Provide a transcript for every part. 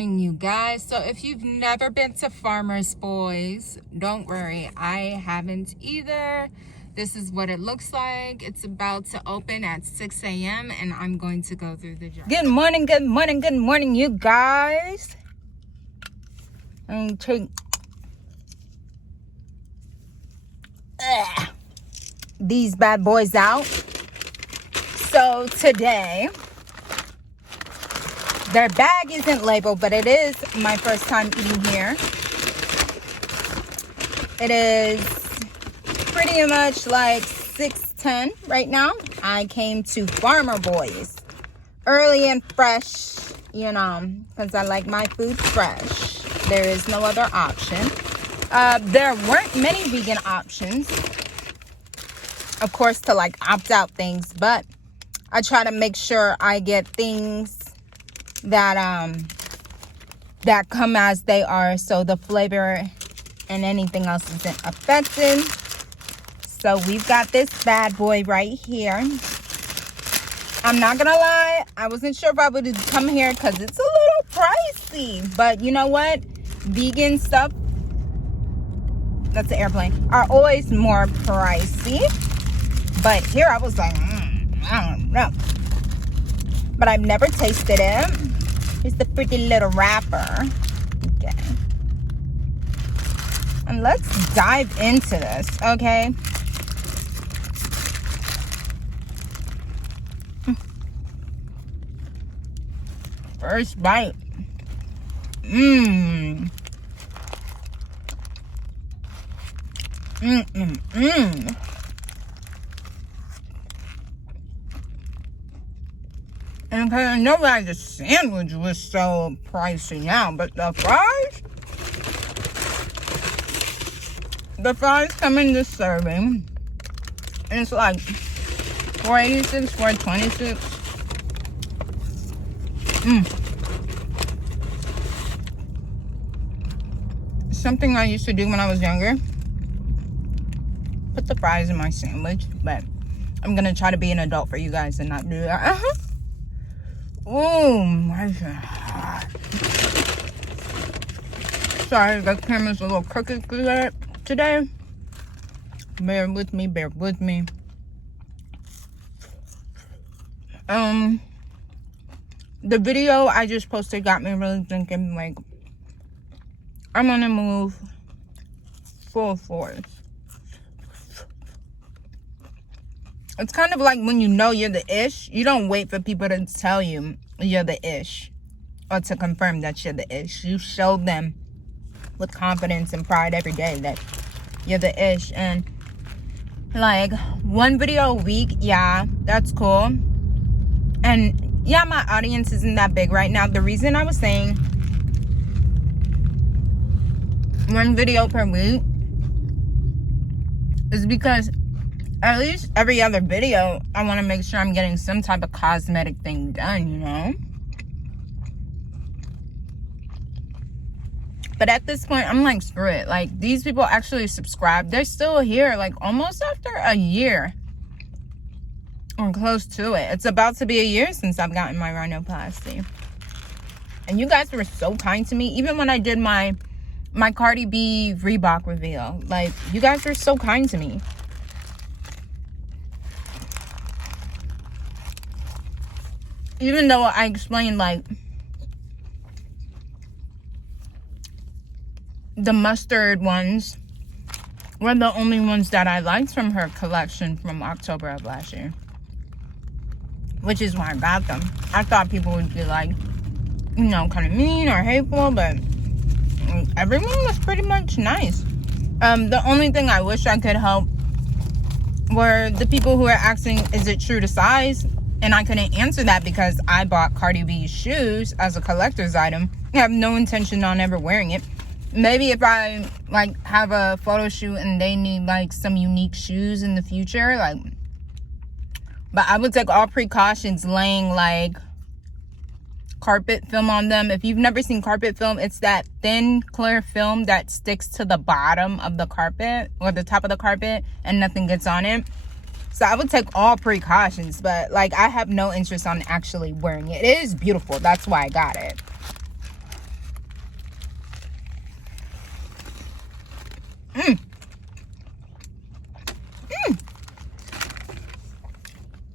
morning, you guys. So if you've never been to Farmer's Boys, don't worry, I haven't either. This is what it looks like. It's about to open at 6 a.m. and I'm going to go through the drive. Good morning, you guys. I'm take these bad boys out. So today, their bag isn't labeled, but it is my first time eating here. It is pretty much like 6:10 right now. I came to Farmer Boys early and fresh, you know, because I like my food fresh. There is no other option. There weren't many vegan options, of course, to like opt out things, but I try to make sure I get things that that come as they are, so the flavor and anything else isn't affected. So we've got this bad boy right here. I'm not gonna lie, I wasn't sure if I would come here because it's a little pricey, but you know what, vegan stuff, that's an airplane, are always more pricey. But here I was like, I don't know, but I've never tasted it. Here's the pretty little wrapper. Okay. And let's dive into this, okay? First bite. And I know that the sandwich was so pricey now, but the fries come in this serving. And it's like $4.86, $4.26. Something I used to do when I was younger. Put the fries in my sandwich, but I'm gonna try to be an adult for you guys and not do that. Oh my God. Sorry, the camera's a little crooked today. Bear with me. The video I just posted got me really thinking, like, I'm gonna move full force. It's kind of like when you know you're the ish, you don't wait for people to tell you you're the ish or to confirm that you're the ish. You show them with confidence and pride every day that you're the ish. And like one video a week, yeah, that's cool. And yeah, my audience isn't that big right now. The reason I was saying one video per week is because at least every other video, I want to make sure I'm getting some type of cosmetic thing done, you know? But at this point, I'm like, screw it. Like, these people actually subscribe. They're still here, like, almost after a year. Or close to it. It's about to be a year since I've gotten my rhinoplasty. And you guys were so kind to me. Even when I did my Cardi B Reebok reveal. Like, you guys were so kind to me. Even though I explained, like, the mustard ones were the only ones that I liked from her collection from October of last year. Which is why I got them. I thought people would be like, you know, kind of mean or hateful, but everyone was pretty much nice. The only thing I wish I could help were the people who are asking, is it true to size? And I couldn't answer that because I bought Cardi B's shoes as a collector's item. I have no intention on ever wearing it. Maybe if I, like, have a photo shoot and they need, like, some unique shoes in the future, like, but I would take all precautions laying, like, carpet film on them. If you've never seen carpet film, it's that thin, clear film that sticks to the bottom of the carpet or the top of the carpet and nothing gets on it. So I would take all precautions, but like I have no interest on actually wearing it. It is beautiful. That's why I got it.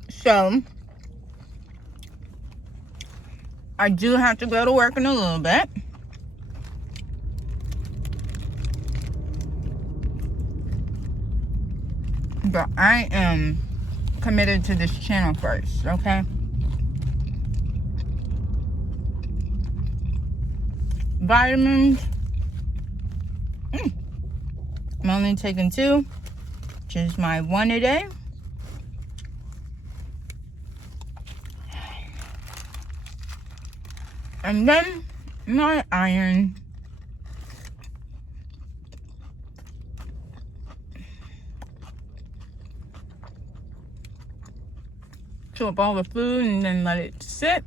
So I do have to go to work in a little bit. But I am committed to this channel first, okay? Vitamins. I'm only taking 2, which is my 1 a day. And then my iron. Chew up all the food and then let it sit.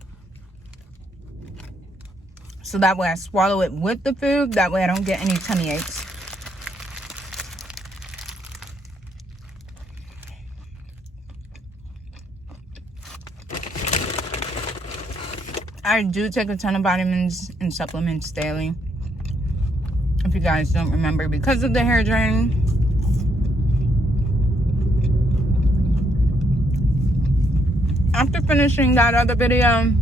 So that way I swallow it with the food. That way I don't get any tummy aches. I do take a ton of vitamins and supplements daily. If you guys don't remember, because of the hair drain. After finishing that other video,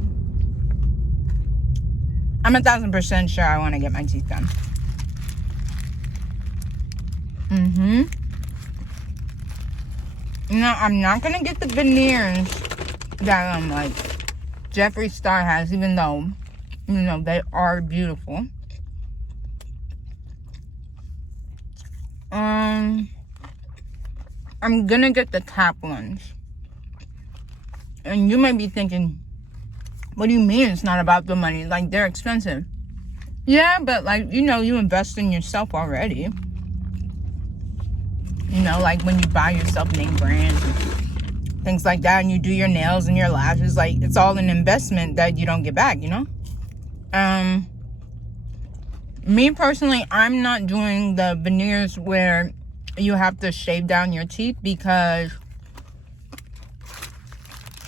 I'm 1000% sure I want to get my teeth done. No, I'm not going to get the veneers that like Jeffree Star has, even though, you know, they are beautiful. I'm going to get the cap ones. And you might be thinking, what do you mean it's not about the money? Like, they're expensive. Yeah, but, like, you know, you invest in yourself already. You know, like when you buy yourself name brands and things like that, and you do your nails and your lashes, like, it's all an investment that you don't get back, you know? Me, personally, I'm not doing the veneers where you have to shave down your teeth because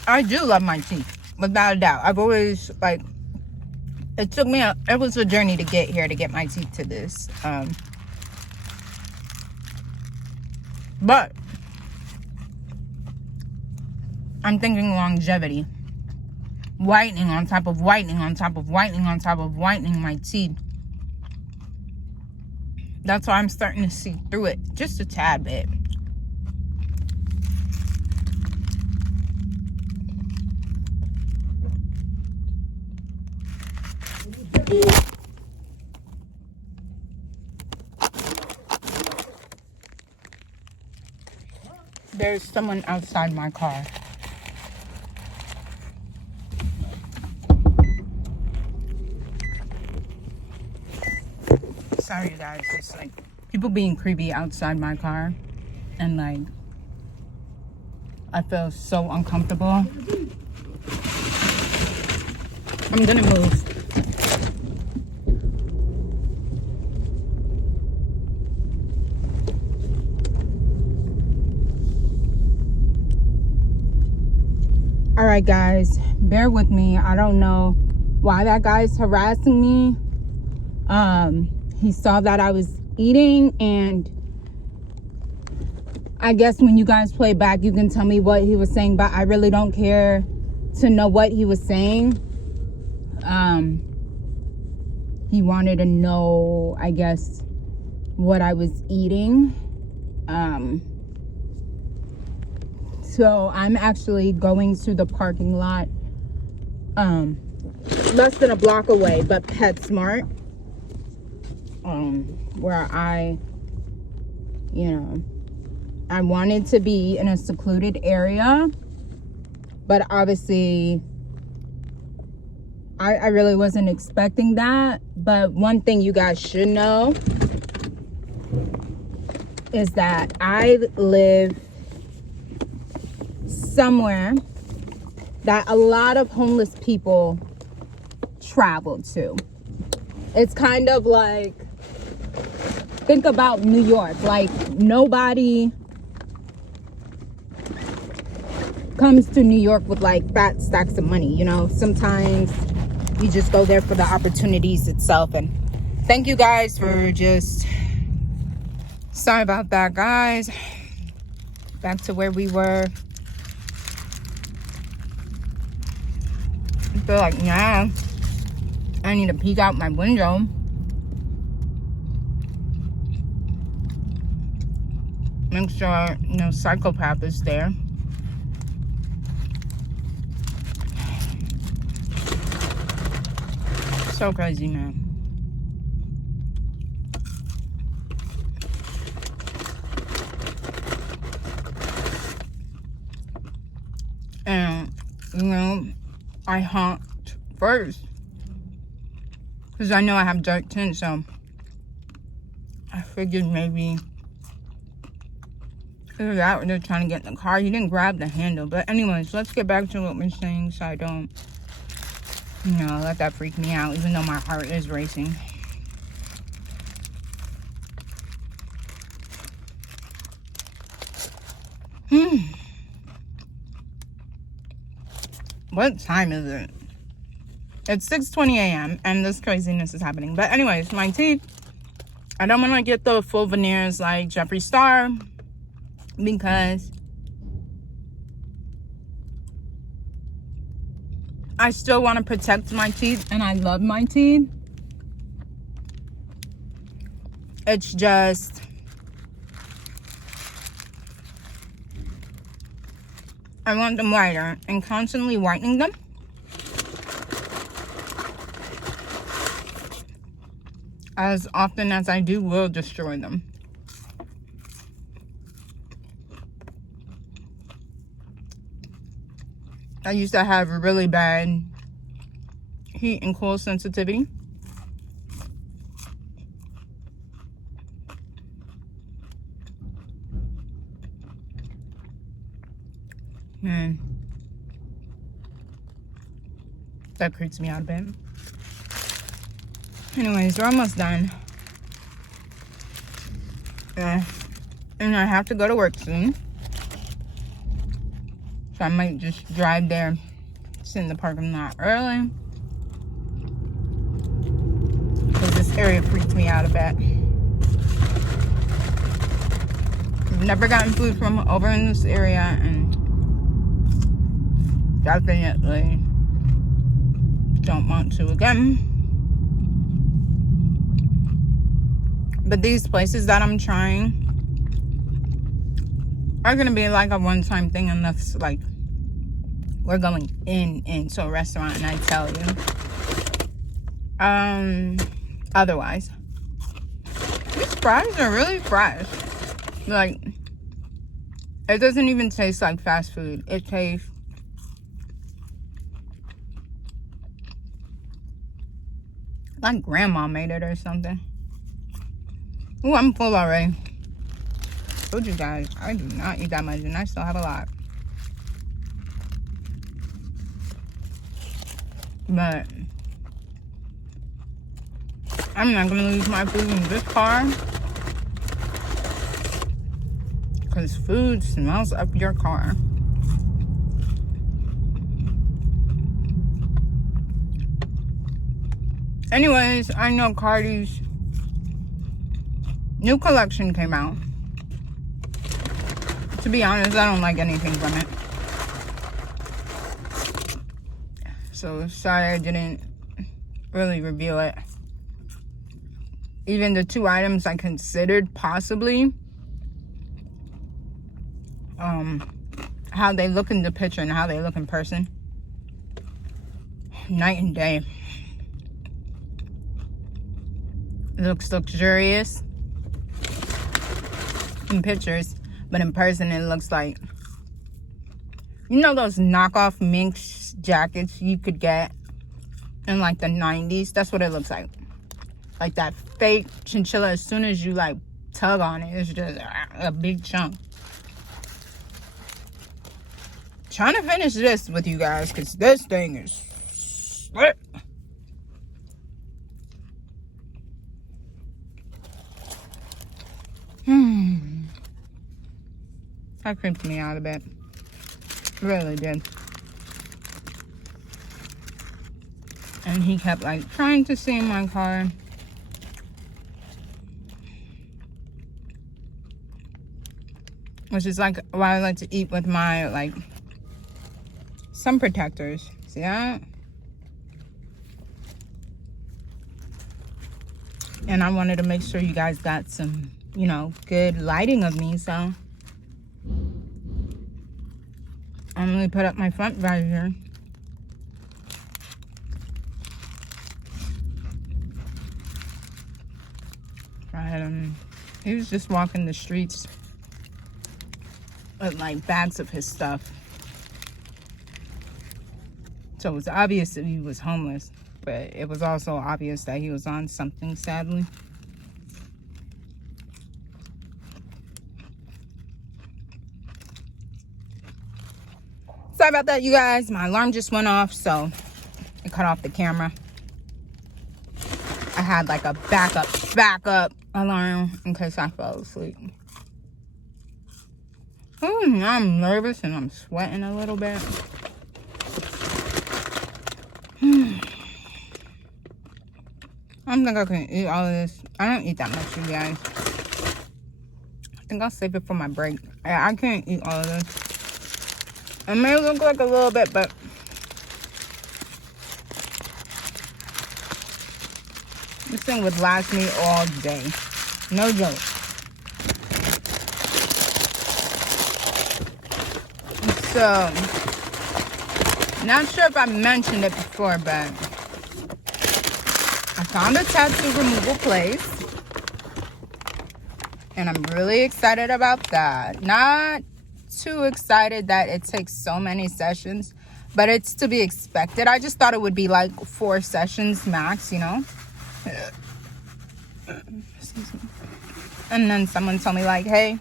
I do love my teeth, without a doubt. I've always, like, it was a journey to get here, to get my teeth to this. But I'm thinking longevity. Whitening on top of whitening on top of whitening on top of whitening my teeth. That's why I'm starting to see through it just a tad bit. There's someone outside my car. Sorry, you guys. It's like people being creepy outside my car. And like, I feel so uncomfortable. I'm gonna move. All right, guys, bear with me. I don't know why that guy's harassing me. He saw that I was eating, and I guess when you guys play back, you can tell me what he was saying, but I really don't care to know what he was saying. He wanted to know, I guess, what I was eating. So I'm actually going to the parking lot, less than a block away, but PetSmart, where I wanted to be in a secluded area, but obviously I really wasn't expecting that. But one thing you guys should know is that I live somewhere that a lot of homeless people travel to. It's kind of like, think about New York. Like, nobody comes to New York with like fat stacks of money, you know. Sometimes you just go there for the opportunities itself. And thank you guys for just Sorry about that, guys. Back to where we were. I feel like now I need to peek out my window. Make sure no psychopath is there. So crazy, man. And, you know, I honked first. Because I know I have dark tint, so I figured maybe either that or they're trying to get in the car. He didn't grab the handle. But anyways, let's get back to what we're saying so I don't, you know, let that freak me out, even though my heart is racing. What time is it? It's 6:20 a.m. and this craziness is happening. But anyways, my teeth, I don't want to get the full veneers like Jeffree Star because I still want to protect my teeth and I love my teeth. It's just I want them whiter, and constantly whitening them as often as I do will destroy them. I used to have really bad heat and cold sensitivity. Man, that creeps me out a bit. Anyways, we're almost done. And I have to go to work soon. So I might just drive there, sit in the parking lot early. Because this area freaks me out a bit. I've never gotten food from over in this area, and definitely don't want to again. But these places that I'm trying are gonna be like a one-time thing unless like we're going into a restaurant and I tell you. Otherwise, these fries are really fresh. Like, it doesn't even taste like fast food. It tastes like grandma made it or something. Ooh, I'm full already. Told you guys, I do not eat that much and I still have a lot. But I'm not gonna leave my food in this car because food smells up your car. Anyways, I know Cardi's new collection came out. To be honest, I don't like anything from it. So sorry I didn't really reveal it. Even the two items I considered possibly, how they look in the picture and how they look in person, night and day. It looks luxurious in pictures, but in person it looks like, you know, those knockoff minx jackets you could get in like the 90s. That's what it looks like. Like that fake chinchilla, as soon as you like tug on it, it's just a big chunk. Trying to finish this with you guys because this thing is split. That creeped me out a bit. Really did. And he kept like trying to see in my car. which is like what I like to eat with my like sun protectors. See that? And I wanted to make sure you guys got some, you know, good lighting of me, so I'm gonna put up my front visor. He was just walking the streets with like bags of his stuff. So it was obvious that he was homeless, but it was also obvious that he was on something, sadly. Sorry about that, you guys. My alarm just went off, so it cut off the camera. I had like a backup alarm in case I fell asleep. Now I'm nervous and I'm sweating a little bit. I don't think I can eat all of this. I don't eat that much, you guys. I think I'll save it for my break. I can't eat all of this. It may look like a little bit, but this thing would last me all day. No joke. So, not sure if I mentioned it before, but I found a tattoo removal place. And I'm really excited about that. Not too excited that it takes so many sessions, but it's to be expected. I just thought it would be like 4 sessions max, you know. Excuse me. And then someone told me like, hey,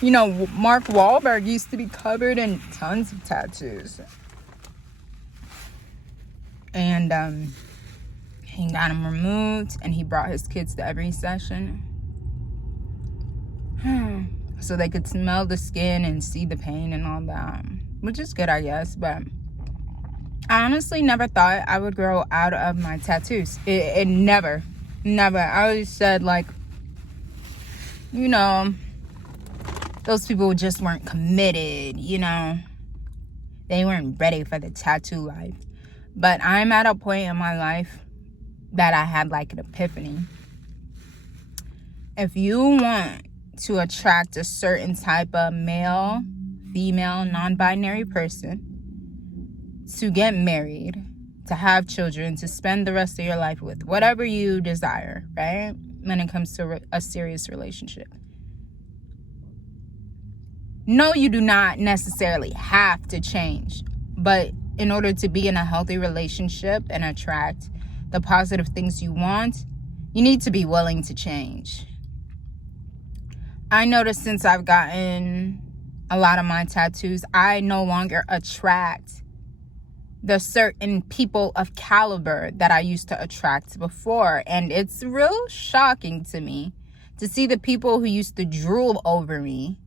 you know, Mark Wahlberg used to be covered in tons of tattoos. And he got them removed and he brought his kids to every session. So they could smell the skin and see the pain and all that, which is good, I guess. But I honestly never thought I would grow out of my tattoos. It never. I always said, like, you know, those people just weren't committed, you know. They weren't ready for the tattoo life. But I'm at a point in my life that I had like an epiphany. If you want to attract a certain type of male, female, non-binary person, to get married, to have children, to spend the rest of your life with, whatever you desire, right? When it comes to a serious relationship. No, you do not necessarily have to change. But in order to be in a healthy relationship and attract the positive things you want, you need to be willing to change. I noticed since I've gotten a lot of my tattoos, I no longer attract the certain people of caliber that I used to attract before. And it's real shocking to me to see the people who used to drool over me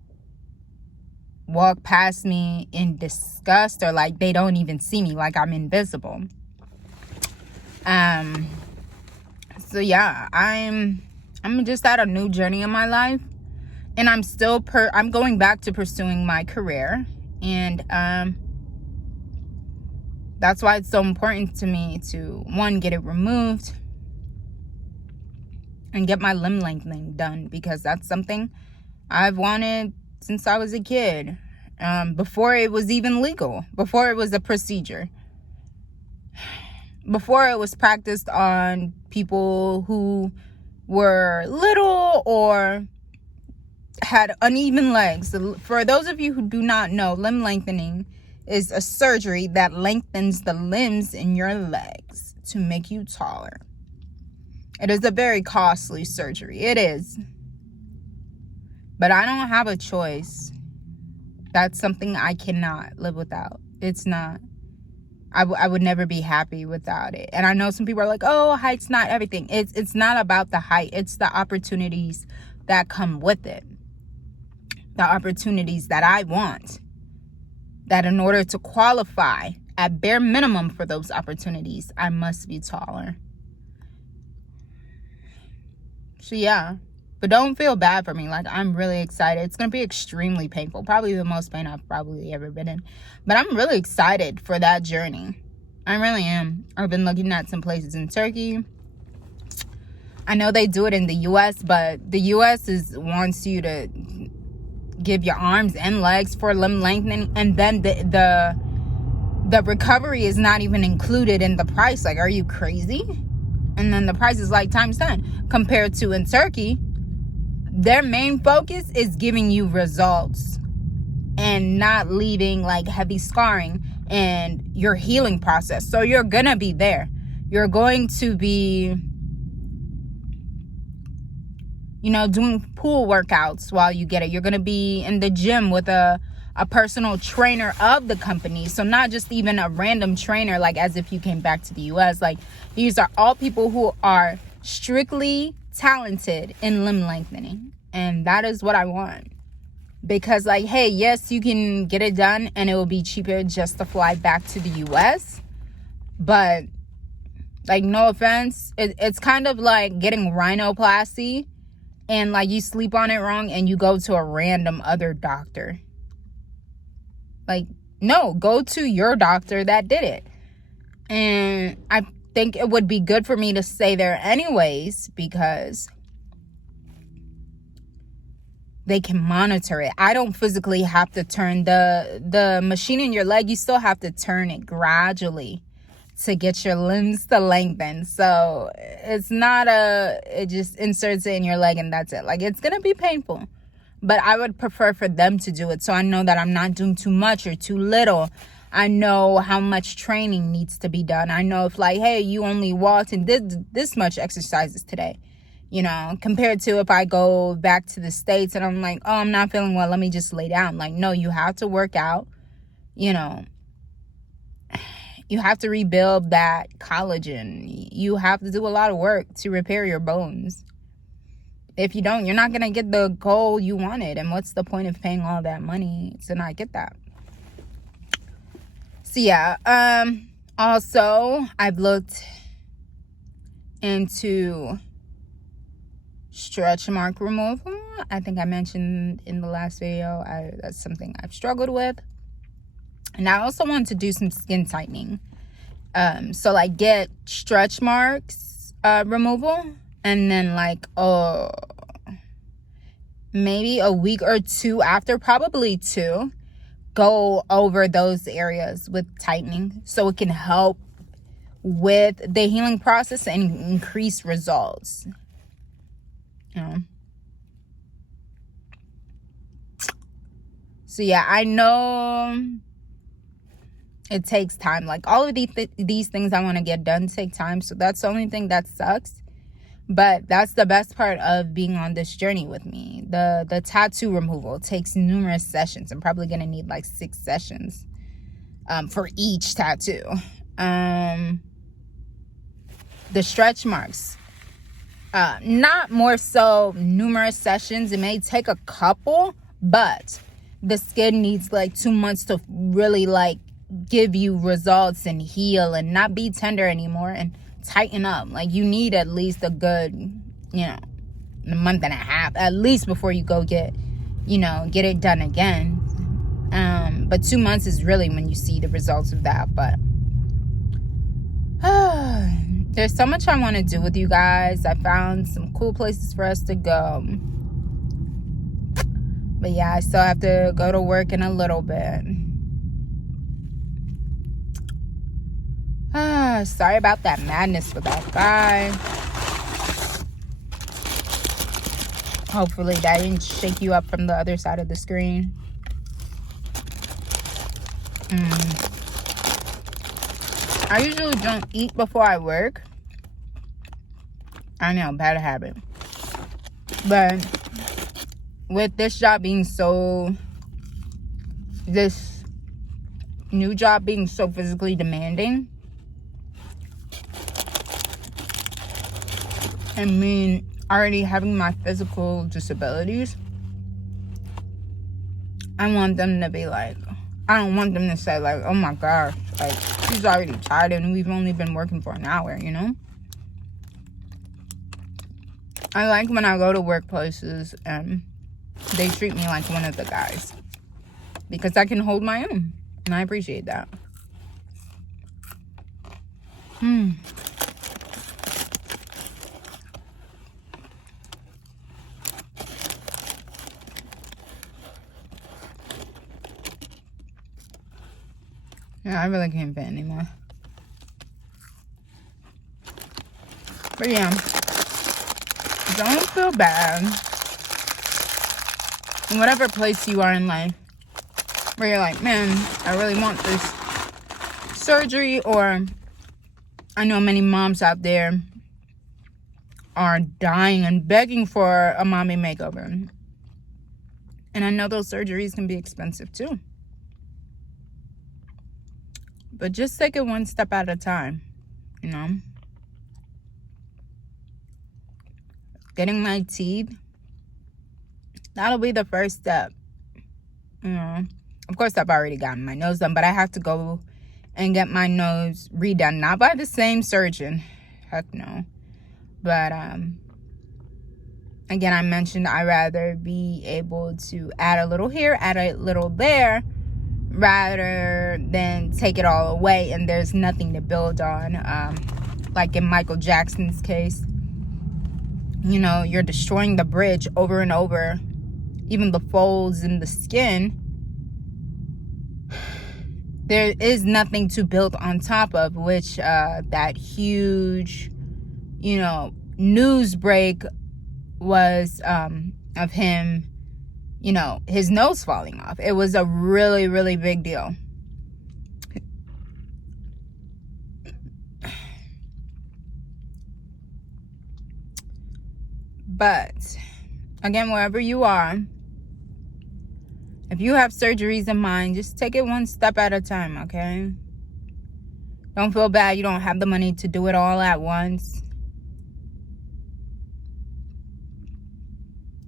walk past me in disgust, or like they don't even see me, like I'm invisible. So yeah, I'm just at a new journey in my life. And I'm still I'm going back to pursuing my career. And that's why it's so important to me to, one, get it removed and get my limb lengthening done, because that's something I've wanted since I was a kid. Before it was even legal, before it was a procedure, before it was practiced on people who were little or had uneven legs. For those of you who do not know, limb lengthening is a surgery that lengthens the limbs in your legs to make you taller. It is a very costly surgery. It is. But I don't have a choice. That's something I cannot live without. It's not. I would never be happy without it. And I know some people are like, oh, height's not everything. It's not about the height. It's the opportunities that come with it. The opportunities that I want. That in order to qualify at bare minimum for those opportunities, I must be taller. So yeah, But don't feel bad for me. Like, I'm really excited. It's going to be extremely painful. Probably the most pain I've probably ever been in. But I'm really excited for that journey. I really am. I've been looking at some places in Turkey. I know they do it in the U.S., but the U.S. wants you to give your arms and legs for limb lengthening. And then the recovery is not even included in the price. Like, are you crazy? And then the price is like times 10. Compared to in Turkey, their main focus is giving you results and not leaving like heavy scarring and your healing process. So you're gonna be there. You're going to be, you know, doing pool workouts while you get it. You're gonna be in the gym with a personal trainer of the company. So not just even a random trainer, like as if you came back to the US. Like, these are all people who are strictly talented in limb lengthening. And that is what I want. Because, like, hey, yes, you can get it done and it will be cheaper just to fly back to the US. But, like, no offense, it's kind of like getting rhinoplasty and, like, you sleep on it wrong and you go to a random other doctor. Like, no, go to your doctor that did it. And I think it would be good for me to stay there anyways, because they can monitor it. I don't physically have to turn the machine in your leg. You still have to turn it gradually to get your limbs to lengthen. So it's not it just inserts it in your leg and that's it. Like, it's gonna be painful. But I would prefer for them to do it, so I know that I'm not doing too much or too little. I know how much training needs to be done. I know if, like, hey, you only walked and did this much exercises today, you know, compared to if I go back to the States and I'm like, oh, I'm not feeling well, let me just lay down. Like, no, you have to work out, you know. You have to rebuild that collagen. You have to do a lot of work to repair your bones. If you don't, you're not going to get the goal you wanted. And what's the point of paying all that money to not get that? So, yeah. Also, I've looked into stretch mark removal. I think I mentioned in the last video, that's something I've struggled with. And I also want to do some skin tightening. So, like, get stretch marks removal. And then, like, maybe a week or two after, probably 2, go over those areas with tightening so it can help with the healing process and increase results. You know? So, yeah, I know it takes time. Like, all of these things I want to get done take time. So that's the only thing that sucks. But that's the best part of being on this journey with me. The tattoo removal takes numerous sessions. I'm probably going to need like 6 sessions for each tattoo. The stretch marks. Not more so numerous sessions. It may take a couple, but the skin needs like 2 months to really like give you results and heal and not be tender anymore and tighten up. Like, you need at least a good, you know, a month and a half at least before you go get it done again. But 2 months is really when you see the results of that. But there's so much I want to do with you guys. I found some cool places for us to go. But yeah, I still have to go to work in a little bit. Sorry about that madness with that guy. Hopefully that didn't shake you up from the other side of the screen. I usually don't eat before I work. I know, bad habit. But with this job being this new job being so physically demanding, I mean, already having my physical disabilities, I want them to be like, I don't want them to say like, oh my gosh, like, she's already tired and we've only been working for an hour, you know? I like when I go to workplaces and they treat me like one of the guys, because I can hold my own, and I appreciate that. Yeah, I really can't fit anymore. But yeah, don't feel bad in whatever place you are in life where you're like, man, I really want this surgery. Or I know many moms out there are dying and begging for a mommy makeover. And I know those surgeries can be expensive too. But just take it one step at a time, you know. Getting my teeth, that'll be the first step. You know, of course, I've already gotten my nose done, but I have to go and get my nose redone. Not by the same surgeon. Heck no. But, again, I mentioned I'd rather be able to add a little here, add a little there, rather than take it all away and there's nothing to build on. Like in Michael Jackson's case, you know, you're destroying the bridge over and over. Even the folds in the skin, there is nothing to build on top of, which that huge, you know, news break was of him, you know, his nose falling off. It was a really, really big deal. But again, wherever you are, if you have surgeries in mind, just take it one step at a time, okay? Don't feel bad you don't have the money to do it all at once.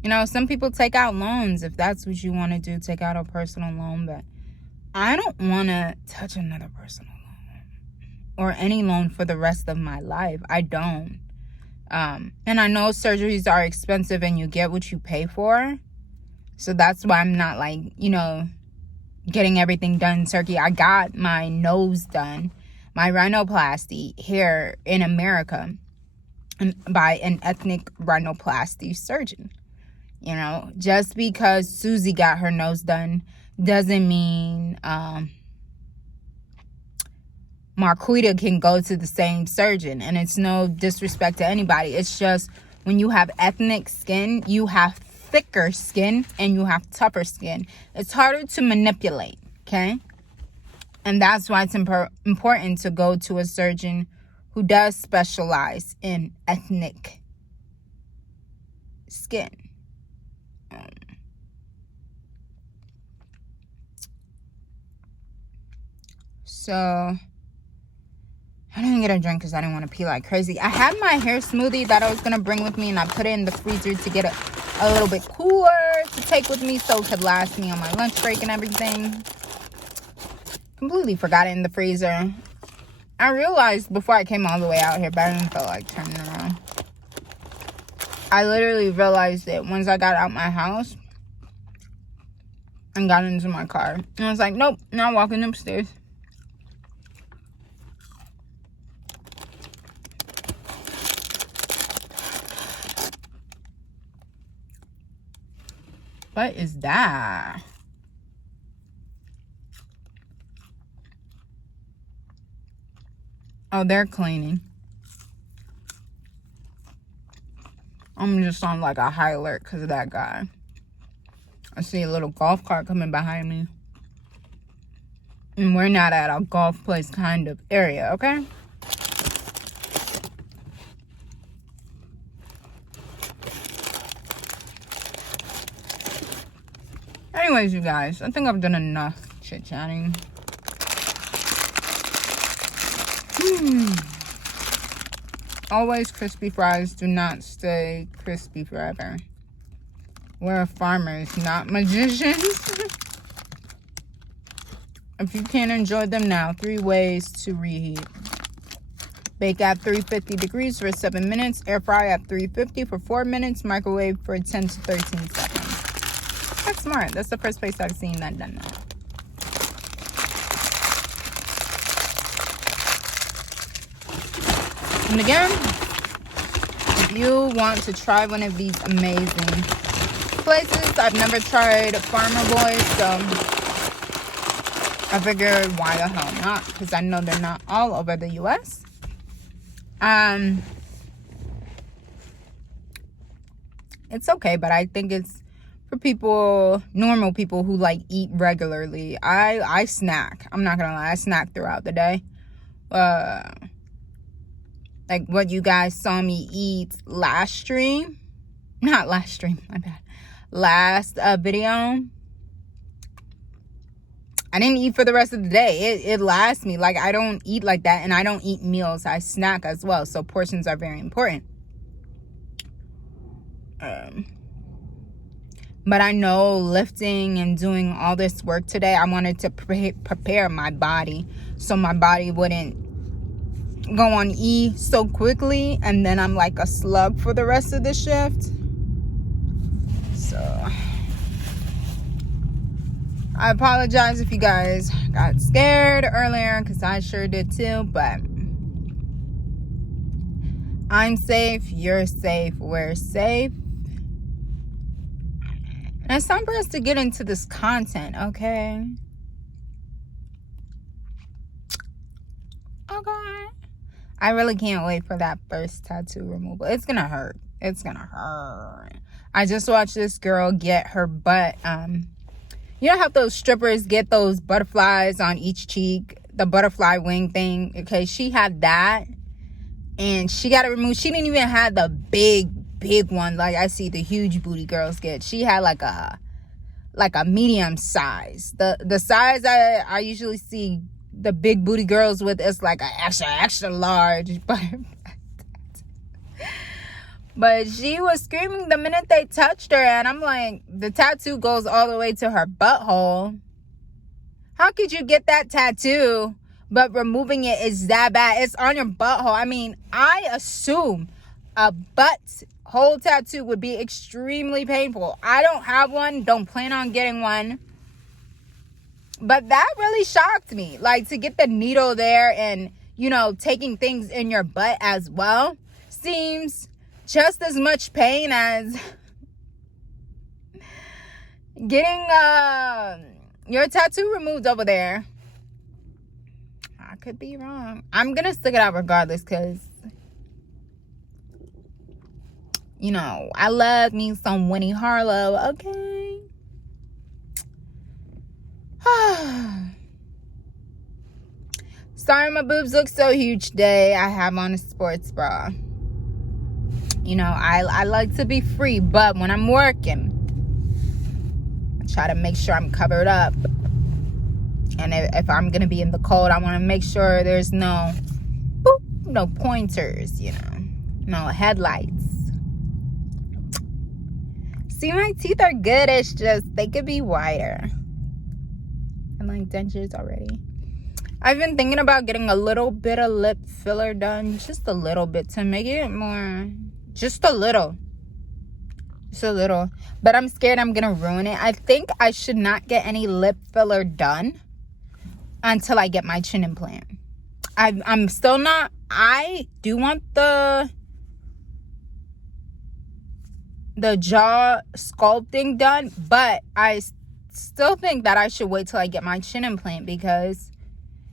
You know, some people take out loans. If that's what you want to do, take out a personal loan. But I don't want to touch another personal loan or any loan for the rest of my life. I don't. And I know surgeries are expensive and you get what you pay for. So that's why I'm not like, you know, getting everything done in Turkey. I got my nose done, my rhinoplasty here in America, and by an ethnic rhinoplasty surgeon. You know, just because Susie got her nose done doesn't mean Marquita can go to the same surgeon. And it's no disrespect to anybody. It's just when you have ethnic skin, you have thicker skin and you have tougher skin. It's harder to manipulate, okay? And that's why it's important to go to a surgeon who does specialize in ethnic skin. So I didn't get a drink because I didn't want to pee like crazy. I had my hair smoothie that I was going to bring with me, and I put it in the freezer to get a little bit cooler to take with me so it could last me on my lunch break and everything. Completely forgot it in the freezer. I realized before I came all the way out here, but I didn't feel like turning around. I literally realized it once I got out my house and got into my car. And I was like, nope, not walking upstairs. What is that? Oh, they're cleaning. I'm just on like a high alert because of that guy. I see a little golf cart coming behind me. And we're not at a golf place kind of area, okay? Anyways, you guys, I think I've done enough chit-chatting. Always crispy fries do not stay crispy forever. We're farmers, not magicians. If you can't enjoy them now, 3 ways to reheat. Bake at 350 degrees for 7 minutes. Air fry at 350 for 4 minutes. Microwave for 10 to 13 seconds. That's smart. That's the first place I've seen that done that. And again, if you want to try one of these amazing places, I've never tried Farmer Boys, so I figured why the hell not, because I know they're not all over the US. It's okay, but I think it's for people, normal people who like eat regularly. I snack. I'm not gonna lie, I snack throughout the day. Like what you guys saw me eat last stream. Not last stream, my bad. Last video. I didn't eat for the rest of the day. It lasts me. Like, I don't eat like that, and I don't eat meals. I snack as well, so portions are very important. But I know lifting and doing all this work today, I wanted to prepare my body so my body wouldn't go on E so quickly, and then I'm like a slug for the rest of the shift. So I apologize if you guys got scared earlier, because I sure did too, but I'm safe, you're safe, we're safe. And it's time for us to get into this content, okay? Okay. I really can't wait for that first tattoo removal. It's gonna hurt. It's gonna hurt. I just watched this girl get her butt, you know how those strippers get those butterflies on each cheek, the butterfly wing thing? Okay, she had that, and she got it removed. She didn't even have the big one like I see the huge booty girls get. She had like a medium size. The size I usually see the big booty girls with is like an extra large, but she was screaming the minute they touched her, and I'm like, the tattoo goes all the way to her butthole. How could you get that tattoo, but removing it is that bad? It's on your butthole. I mean, I assume a butthole tattoo would be extremely painful. I don't have one, don't plan on getting one. But that really shocked me. Like, to get the needle there and, you know, taking things in your butt as well seems just as much pain as getting your tattoo removed over there. I could be wrong. I'm gonna stick it out regardless, because, you know, I love me some Winnie Harlow, okay? Sorry my boobs look so huge today. I have on a sports bra. You know, I like to be free, but when I'm working, I try to make sure I'm covered up. And if I'm going to be in the cold, I want to make sure there's no pointers, you know. No headlights. See, my teeth are good. It's just, they could be whiter. I like dentures already. I've been thinking about getting a little bit of lip filler done. Just a little bit to make it more... Just a little. But I'm scared I'm going to ruin it. I think I should not get any lip filler done until I get my chin implant. I'm still not... I do want the jaw sculpting done, but I still think that I should wait till I get my chin implant, because,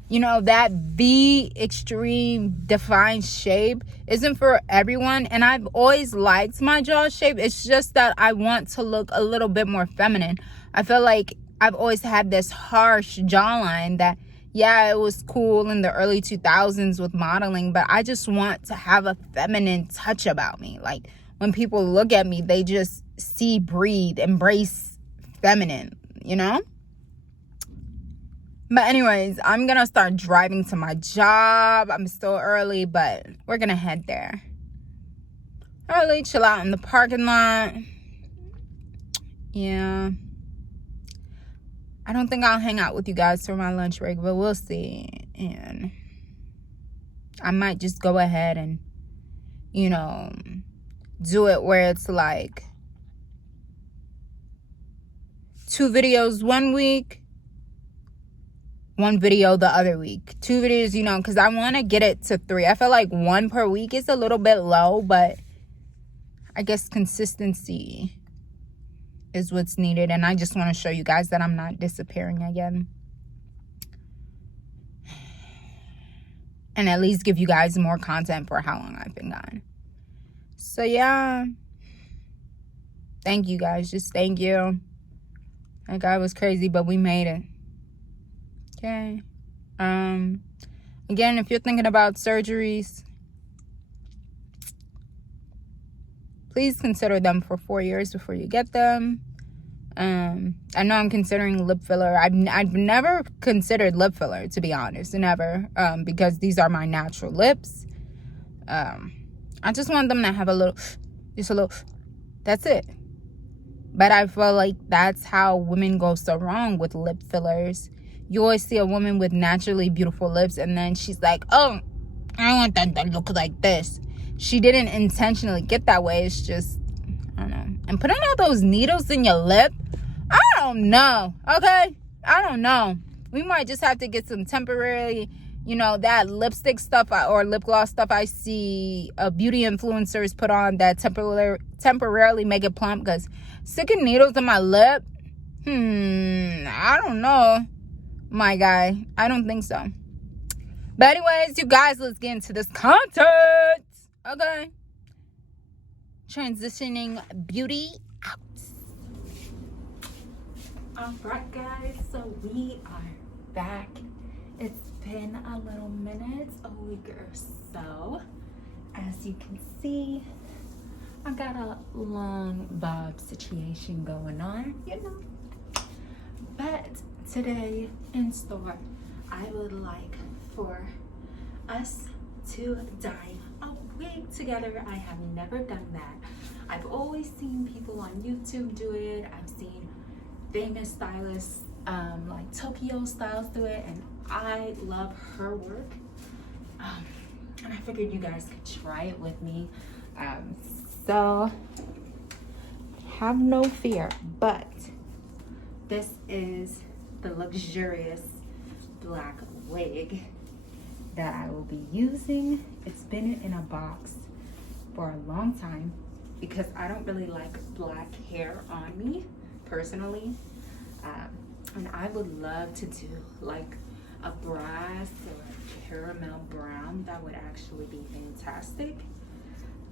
you know, that V extreme defined shape isn't for everyone. And I've always liked my jaw shape. It's just that I want to look a little bit more feminine. I feel like I've always had this harsh jawline that, yeah, it was cool in the early 2000s with modeling, but I just want to have a feminine touch about me. Like, when people look at me, they just see, breathe, embrace feminine, you know? But anyways, I'm going to start driving to my job. I'm still early, but we're going to head there. Early, chill out in the parking lot. Yeah. I don't think I'll hang out with you guys for my lunch break, but we'll see. And I might just go ahead and, you know, do it where it's like 2 videos one week, 1 video the other week. 2 videos, you know, because I want to get it to 3. I feel like 1 per week is a little bit low, but I guess consistency is what's needed. And I just want to show you guys that I'm not disappearing again. And at least give you guys more content for how long I've been gone. So yeah. Thank you guys. Just thank you. That guy was crazy, but we made it. Okay. Again, if you're thinking about surgeries, please consider them for 4 years before you get them. I know I'm considering lip filler. I've never considered lip filler, to be honest. Never. Because these are my natural lips. I just want them to have a little, just a little, that's it. But I feel like that's how women go so wrong with lip fillers. You always see a woman with naturally beautiful lips, and then she's like, oh, I want them to look like this. She didn't intentionally get that way. It's just, I don't know. And putting all those needles in your lip, I don't know, okay? I don't know. We might just have to get some temporary, you know, that lipstick stuff or lip gloss stuff I see beauty influencers put on that temporarily make it plump, because sticking needles in my lip, I don't know, my guy. I don't think so. But anyways, you guys, let's get into this content. Okay. Transitioning beauty out. Alright guys, so we are back. It's been a little minute, a week or so. As you can see, I got a long bob situation going on, you know. But today in store, I would like for us to dye a wig together. I have never done that. I've always seen people on YouTube do it. I've seen famous stylists like Tokyo Styles do it, and I love her work. And I figured you guys could try it with me. So have no fear, but this is the luxurious black wig that I will be using. It's been in a box for a long time because I don't really like black hair on me personally. And I would love to do like a brass or a caramel brown. That would actually be fantastic.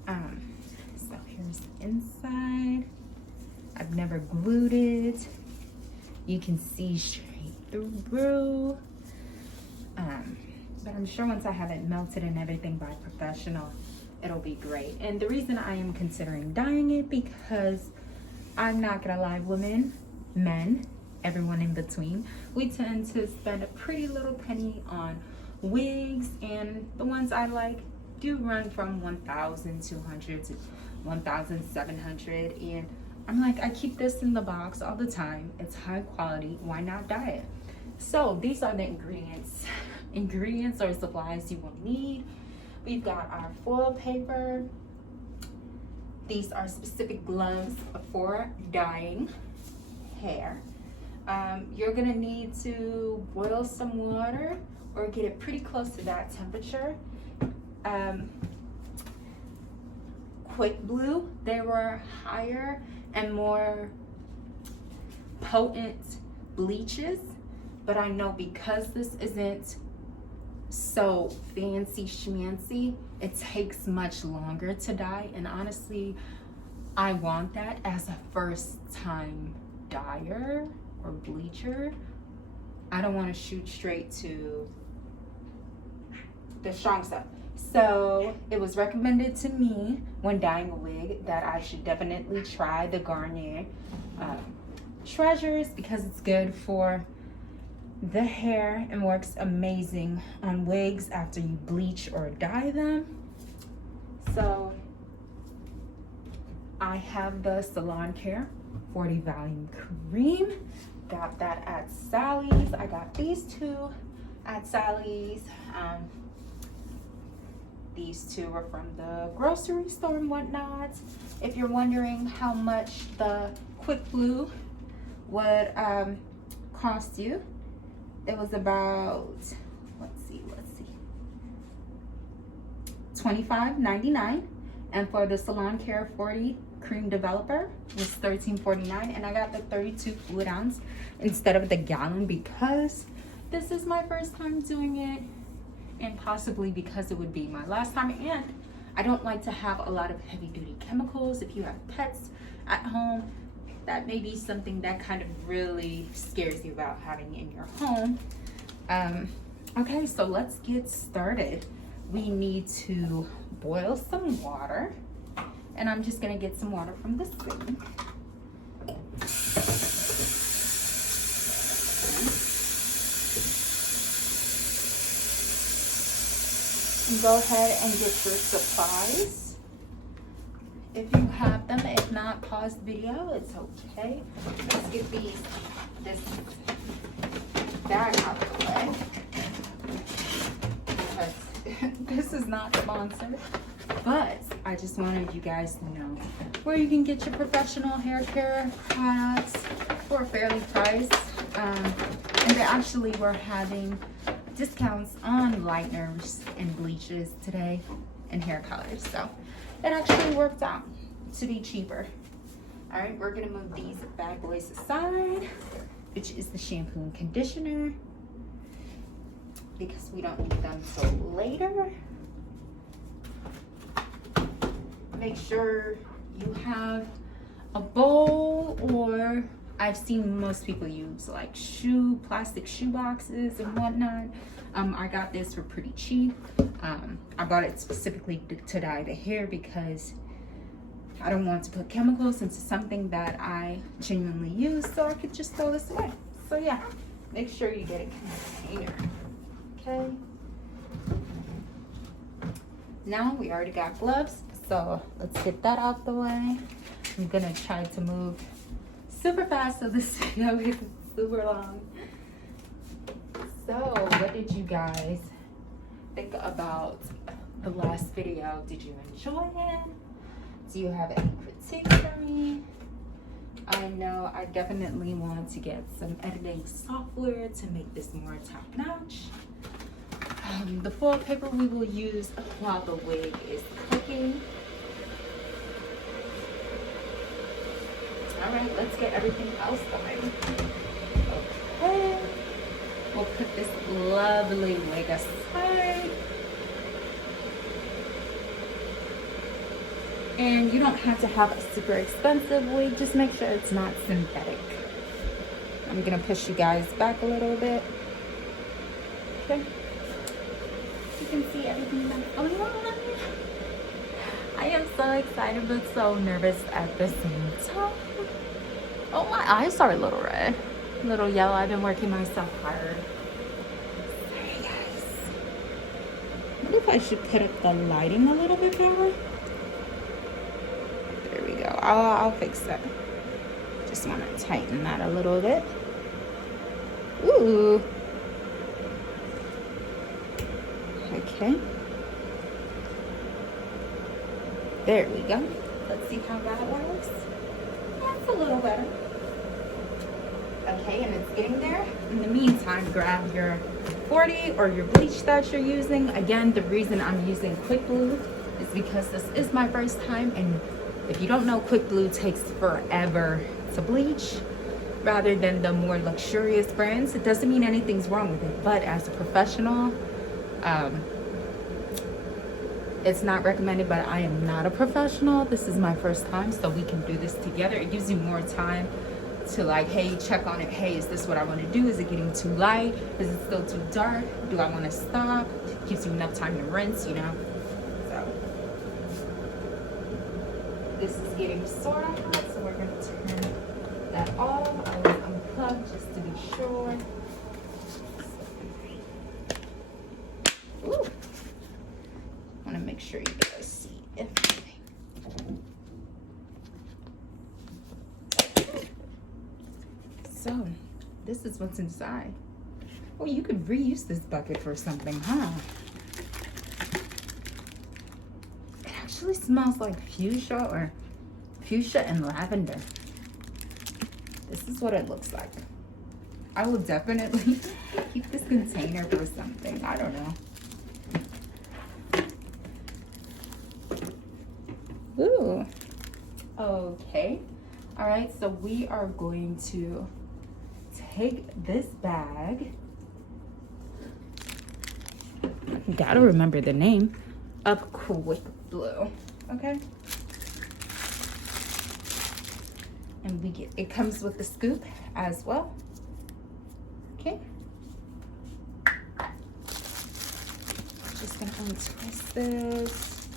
So here's the inside. I've never glued it. You can see straight through. But I'm sure once I have it melted and everything by professional, it'll be great. And the reason I am considering dyeing it, because I'm not gonna lie, women, men, everyone in between, we tend to spend a pretty little penny on wigs, and the ones I like do run from $1,200 to $1,700. And I'm like, I keep this in the box all the time. It's high quality. Why not dye it? So these are the ingredients or supplies you will need. We've got our foil paper. These are specific gloves for dyeing hair. You're gonna need to boil some water or get it pretty close to that temperature. Quick Blue, they were higher and more potent bleaches, but I know because this isn't so fancy schmancy, it takes much longer to dye, and honestly I want that as a first time dyer or bleacher. I don't want to shoot straight to the strong stuff. So it was recommended to me when dyeing a wig that I should definitely try the Garnier Treasures, because it's good for the hair and works amazing on wigs after you bleach or dye them. So I have the Salon Care 40 Volume Cream. Got that at Sally's. I got these two at Sally's. These two are from the grocery store and whatnot. If you're wondering how much the Quick Blue would cost you, it was about, let's see, $25.99, and for the Salon Care 40 Cream Developer was $13.49, and I got the 32 fluid ounce instead of the gallon because this is my first time doing it, and possibly because it would be my last time, and I don't like to have a lot of heavy duty chemicals. If you have pets at home, that may be something that kind of really scares you about having in your home. Okay, so let's get started. We need to boil some water, and I'm just gonna get some water from the sink. And go ahead and get your supplies if you have them. If not, pause the video, it's okay. Let's get this bag out of the way, because this is not sponsored, but I just wanted you guys to know where you can get your professional hair care products for a fairly price. And they actually were having discounts on lighteners and bleaches today and hair colors, so it actually worked out to be cheaper. All right, we're gonna move these bad boys aside, which is the shampoo and conditioner, because we don't need them till later. Make sure you have a bowl, or I've seen most people use like plastic shoe boxes and whatnot. I got this for pretty cheap. I bought it specifically to dye the hair because I don't want to put chemicals into something that I genuinely use, so I could just throw this away. So yeah, make sure you get a container. Okay. Now we already got gloves, so let's get that out the way. I'm gonna try to move super fast so this video isn't super long. So what did you guys think about the last video? Did you enjoy it? Do you have any critiques for me? I know I definitely want to get some editing software to make this more top-notch. The foil paper we will use while the wig is cooking. All right, let's get everything else going. Okay, we'll put this lovely wig aside. And you don't have to have a super expensive wig, just make sure it's not synthetic. I'm gonna push you guys back a little bit. Okay. You can see everything that's going on. I am so excited but so nervous at the same time. Oh, my eyes are a little red, a little yellow. I've been working myself hard. Sorry, guys. What if I should put up the lighting a little bit better? There we go. I'll fix that. Just want to tighten that a little bit. Ooh. Okay. There we go. Let's see how that works. That's a little better. Okay, and it's getting there. In the meantime, grab your 40 or your bleach that you're using. Again, the reason I'm using Quick Blue is because this is my first time, and if you don't know, Quick Blue takes forever to bleach rather than the more luxurious brands. It doesn't mean anything's wrong with it, but as a professional, it's not recommended, but I am not a professional. This is my first time, so we can do this together. It gives you more time to, like, hey, check on it. Hey, is this what I want to do? Is it getting too light? Is it still too dark? Do I want to stop? It gives you enough time to rinse, you know? So this is getting sort of hot, so we're going to turn that off. I will unplug just to be sure. Ooh. I want to make sure you guys see everything. So, this is what's inside. Oh, you could reuse this bucket for something, huh? actually smells like fuchsia and lavender. This is what it looks like. I will definitely keep this container for something. I don't know. Ooh. Okay. All right, so we are going to take this bag. You gotta remember the name of Quick Blue, okay? And it comes with a scoop as well, okay? Just gonna untwist this.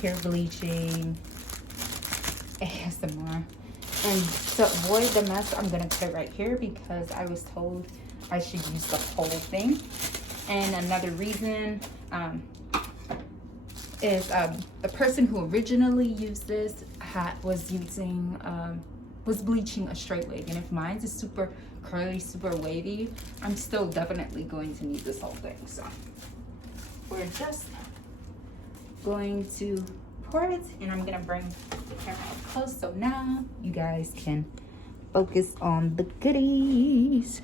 Hair bleaching, ASMR. And to avoid the mess, I'm gonna put it right here because I was told I should use the whole thing. And another reason is the person who originally used this was bleaching a straight wig. And if mine is super curly, super wavy, I'm still definitely going to need this whole thing. So we're just going to pour it, and I'm gonna bring the camera up close so now you guys can focus on the goodies.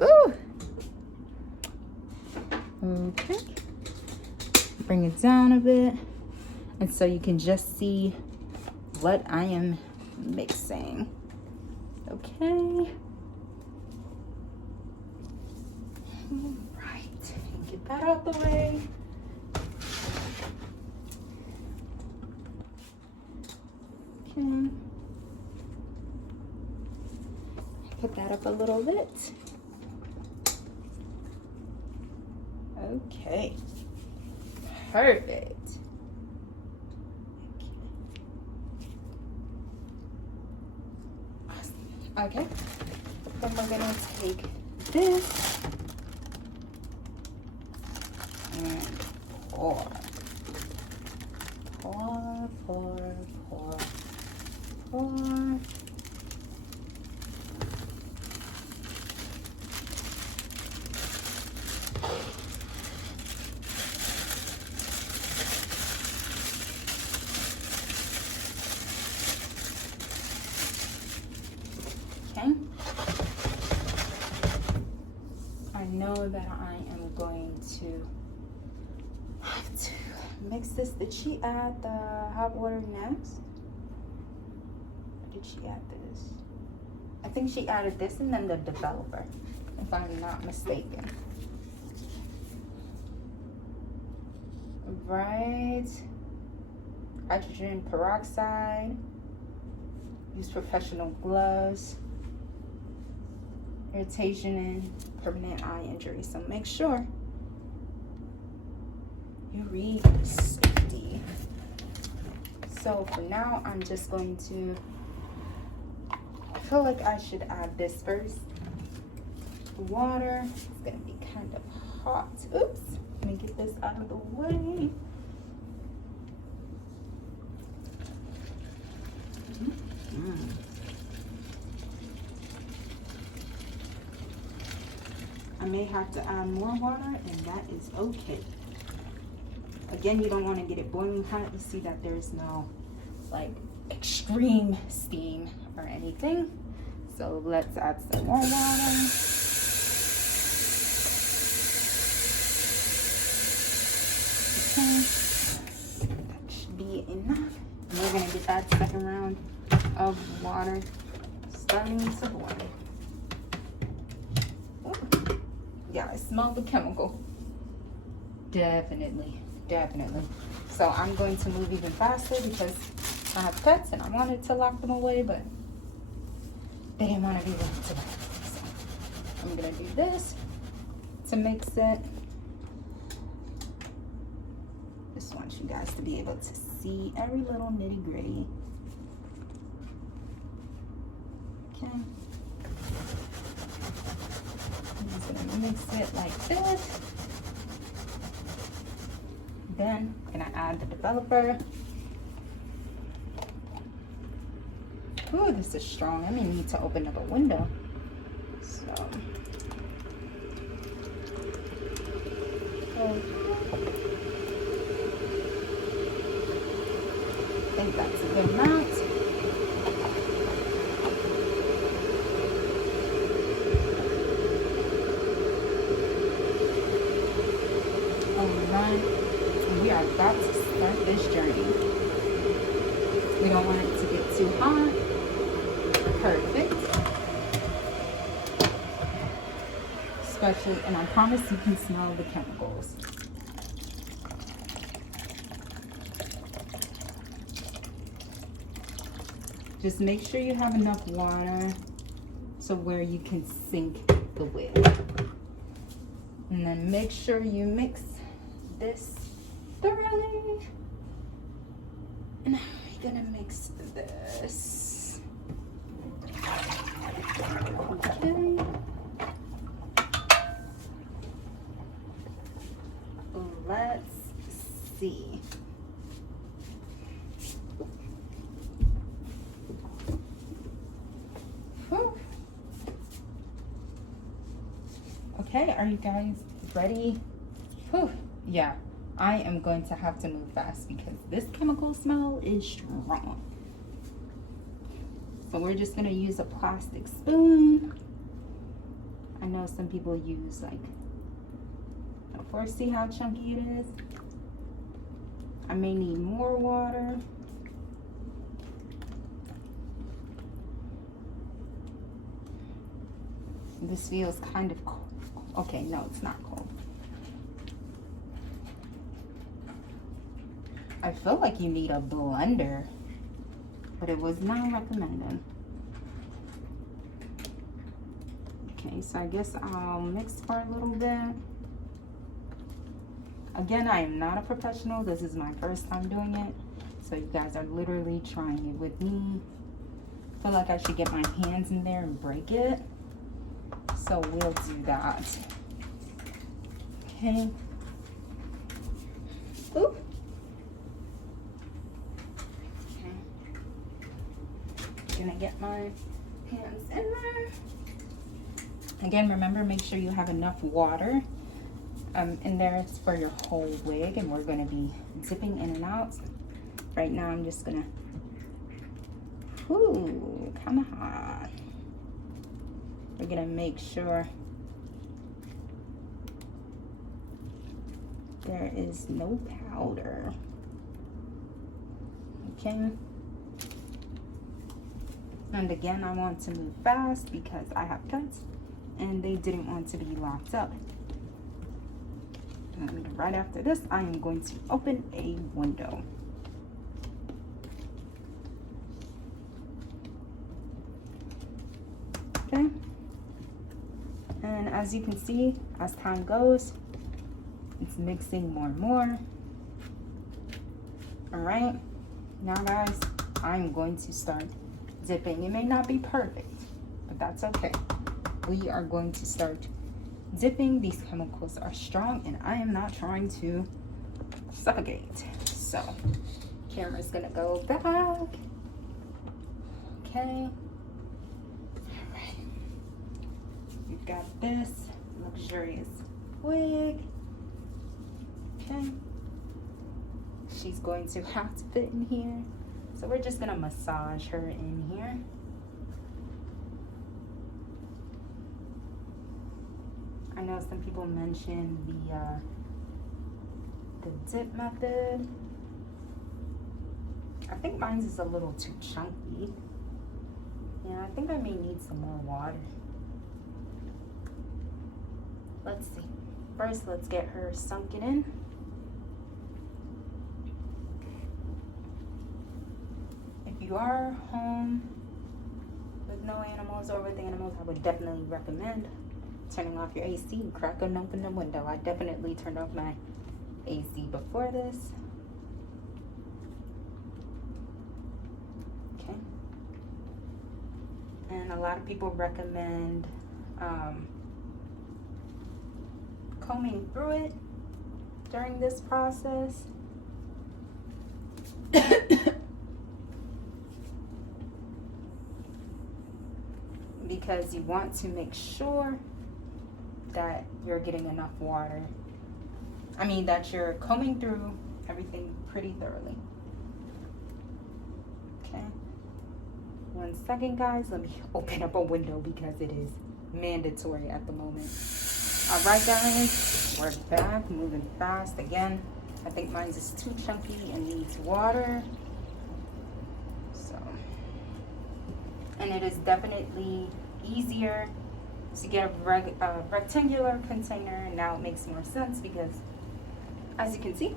Ooh. Okay, bring it down a bit, and so you can just see what I am mixing. Okay. All right, get that out the way. Okay. Put that up a little bit. Okay, perfect. Okay, then we're gonna take this and pour. Okay. I know that I am going to have to mix this. Did she add the hot water next? Or did she add this? I think she added this and then the developer, if I'm not mistaken. Right. Hydrogen peroxide. Use professional gloves. Irritation and permanent eye injury. So make sure you read safety. So for now, I'm just going to, I feel like I should add this first. Water. It's gonna be kind of hot. Oops. Let me get this out of the way. I may have to add more water, and that is okay. Again, you don't want to get it boiling hot. You see that there's no like extreme steam or anything. So let's add some more water. Okay, that should be enough. And we're gonna get that second round of water starting to boil. Yeah, I smell the chemical. Definitely. So I'm going to move even faster because I have pets and I wanted to lock them away, but they didn't want to be locked today. So I'm gonna do this to mix it. Just want you guys to be able to see every little nitty gritty. Okay. I'm just gonna mix it like this. Then I'm gonna add the developer. Ooh, this is strong. I may need to open up a window. So, think that's a good amount. Alright, we are about to start this journey. We don't want it to get too hot. Perfect. Especially, and I promise you can smell the chemicals. Just make sure you have enough water so where you can sink the wig. And then make sure you mix this thoroughly. And now we're gonna mix this. Okay. Let's see. Whew. Okay, are you guys ready? Whew. Yeah, I am going to have to move fast because this chemical smell is strong. So we're just gonna use a plastic spoon. I know some people use like, first see how chunky it is. I may need more water. This feels kind of cold. Okay, no, it's not cold. I feel like you need a blender, but it was not recommended. Okay, so I guess I'll mix for a little bit. Again, I am not a professional. This is my first time doing it. So you guys are literally trying it with me. I feel like I should get my hands in there and break it. So we'll do that. Okay. Oop. Okay. Gonna get my hands in there. Again, remember, make sure you have enough water in there. It's for your whole wig, and we're going to be dipping in and out. Right now, I'm just gonna. Ooh, kind of hot. We're gonna make sure there is no powder. Okay. And again, I want to move fast because I have cuts and they didn't want to be locked up. And right after this, I am going to open a window. Okay. And as you can see, as time goes, it's mixing more and more. All right, now guys, I'm going to start dipping. It may not be perfect, but that's okay. We are going to start dipping. These chemicals are strong and I am not trying to suffocate. So, camera's gonna go back. Okay. All right. We've got this luxurious wig. Okay. She's going to have to fit in here. So we're just gonna massage her in here. I know some people mention the dip method. I think mine is a little too chunky. Yeah, I think I may need some more water. Let's see. First, let's get her sunken in. If you are home with no animals or with animals, I would definitely recommend turning off your AC and cracking open the window. I definitely turned off my AC before this. Okay. And a lot of people recommend combing through it during this process. Because you want to make sure that you're getting enough water. I mean, that you're combing through everything pretty thoroughly. 1 second, guys. Let me open up a window because it is mandatory at the moment. All right, guys, we're back, moving fast again. I think mine is too chunky and needs water. So, and it is definitely easier to get a rectangular container. Now it makes more sense because, as you can see,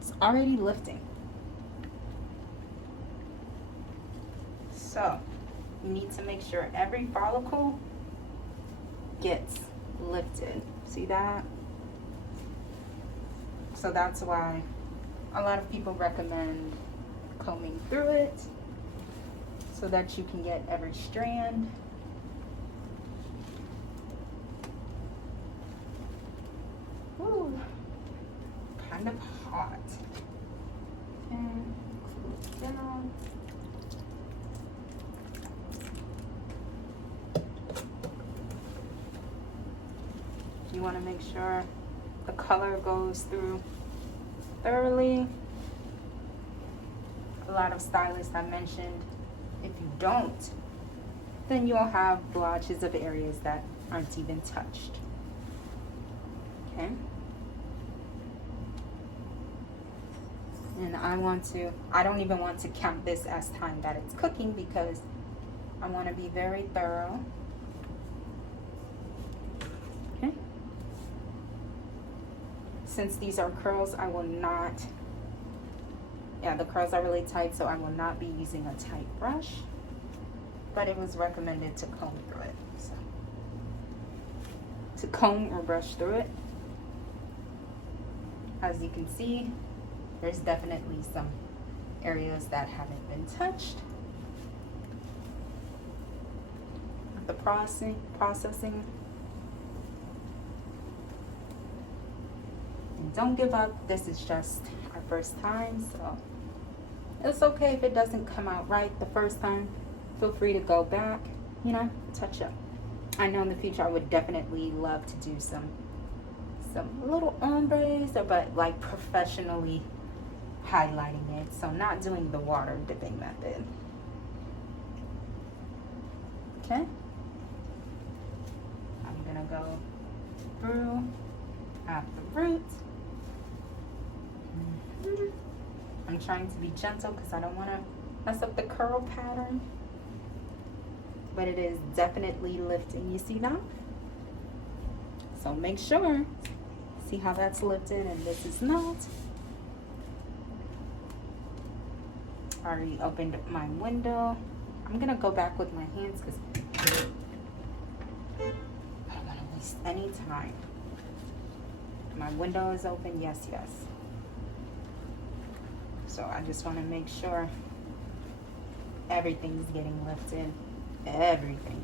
it's already lifting. So you need to make sure every follicle gets lifted. See that? So that's why a lot of people recommend combing through it so that you can get every strand. Ooh, kind of hot. And cool it down. You want to make sure the color goes through thoroughly. A lot of stylists have mentioned if you don't, then you'll have blotches of areas that aren't even touched. Okay. And I don't even want to count this as time that it's cooking because I want to be very thorough. Okay. Since these are curls, I will not, the curls are really tight, so I will not be using a tight brush, but it was recommended to comb through it. So, to comb or brush through it. As you can see, there's definitely some areas that haven't been touched. The processing. And don't give up. This is just our first time, so it's okay if it doesn't come out right the first time. Feel free to go back, touch up. I know in the future I would definitely love to do some little ombres, but like professionally highlighting it, so not doing the water dipping method. Okay, I'm gonna go through at the root. I'm trying to be gentle because I don't want to mess up the curl pattern, but it is definitely lifting. You see now? So make sure, see how that's lifted and this is not. Already opened my window. I'm gonna go back with my hands because I don't want to waste any time. My window is open, yes. So I just want to make sure everything's getting lifted. Everything.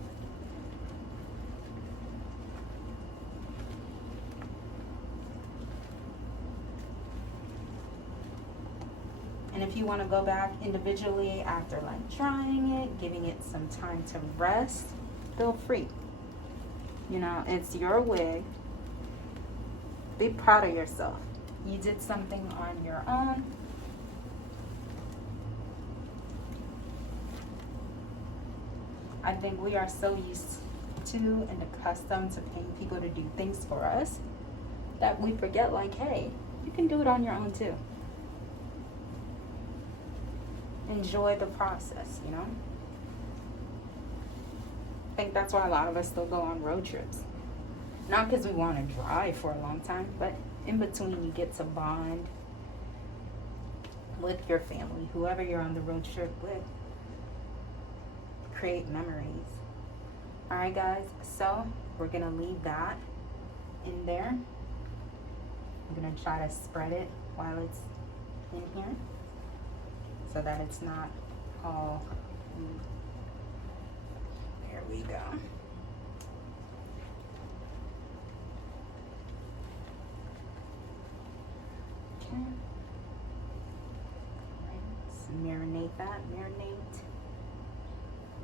And if you want to go back individually after like drying it, giving it some time to rest, feel free. It's your wig. Be proud of yourself. You did something on your own. I think we are so used to and accustomed to paying people to do things for us that we forget, like, hey, you can do it on your own too. Enjoy the process, I think that's why a lot of us still go on road trips. Not because we want to drive for a long time, but in between you get to bond with your family, whoever you're on the road trip with. Create memories. All right, guys, so we're gonna leave that in there. I'm gonna try to spread it while it's in here so that it's not all. There we go. Okay. Let's marinate that.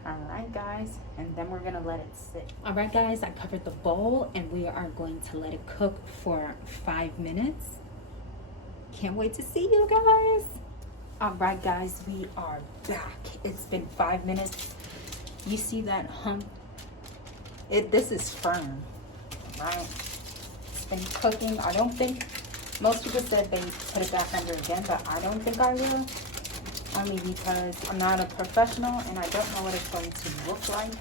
All right, guys, and then we're gonna let it sit. All right, guys, I covered the bowl and we are going to let it cook for 5 minutes. Can't wait to see you guys. All right, guys, we are back. It's been 5 minutes. You see that hump? This is firm, right? It's been cooking. I don't think, most people said they put it back under again, but I don't think I will. Only because I'm not a professional and I don't know what it's going to look like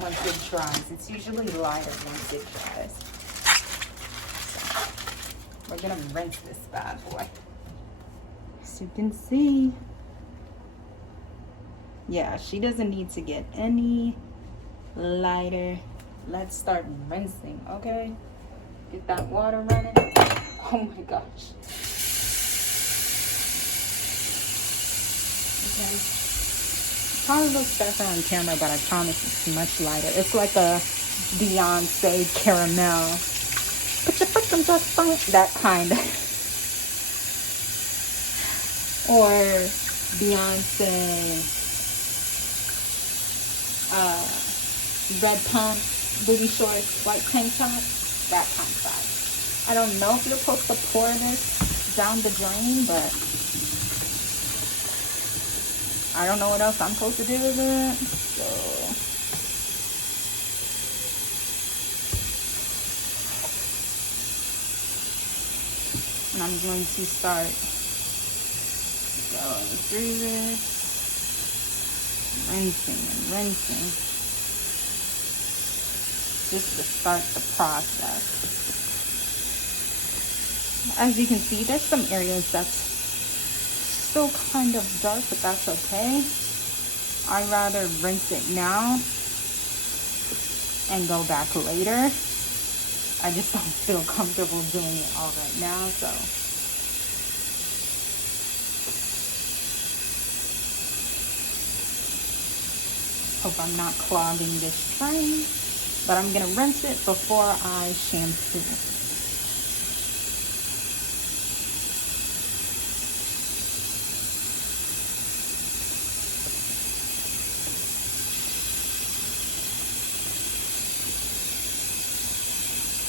once it dries. It's usually lighter once it dries. So, we're gonna rinse this bad boy. As you can see, yeah, she doesn't need to get any lighter. Let's start rinsing, okay? Get that water running. Oh my gosh. Okay. Probably looks better on camera, but I promise it's much lighter. It's like a Beyonce caramel. Put your foot on that kind. Or Beyonce red pump, booty shorts, white tank top, that kind of vibe. I don't know if you're supposed to pour this down the drain, but I don't know what else I'm supposed to do with it. So and I'm going to start going through this, rinsing and rinsing, just to start the process. As you can see, there's some areas that's still kind of dark, but that's okay. I'd rather rinse it now and go back later. I just don't feel comfortable doing it all right now, so. Hope I'm not clogging this tray, but I'm gonna rinse it before I shampoo.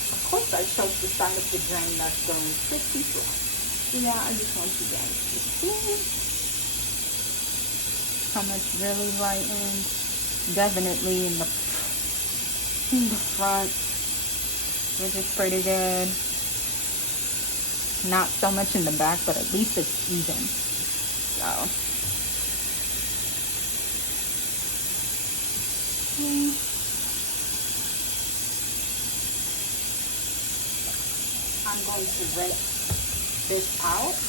Of course, I chose the side of the drain that's going pretty flat. Yeah, I just want you guys to see how much really lightened. Definitely in the front, which is pretty good. Not so much in the back, but at least it's even. So I'm going to rinse this out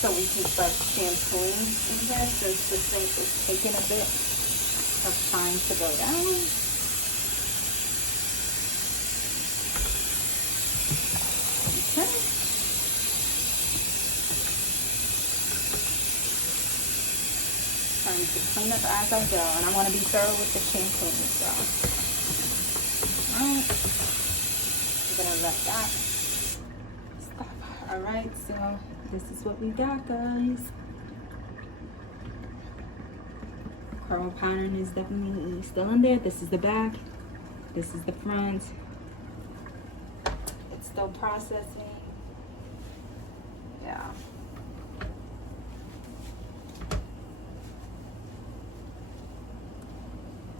so we can start shampooing in here, since the sink is taking a bit of time to go down. Okay. Trying to clean up as I go, and I want to be thorough with the shampoo as well. Alright. I'm gonna let that stop. Alright, so this is what we got, guys. Curl pattern is definitely still in there. This is the back. This is the front. It's still processing. Yeah.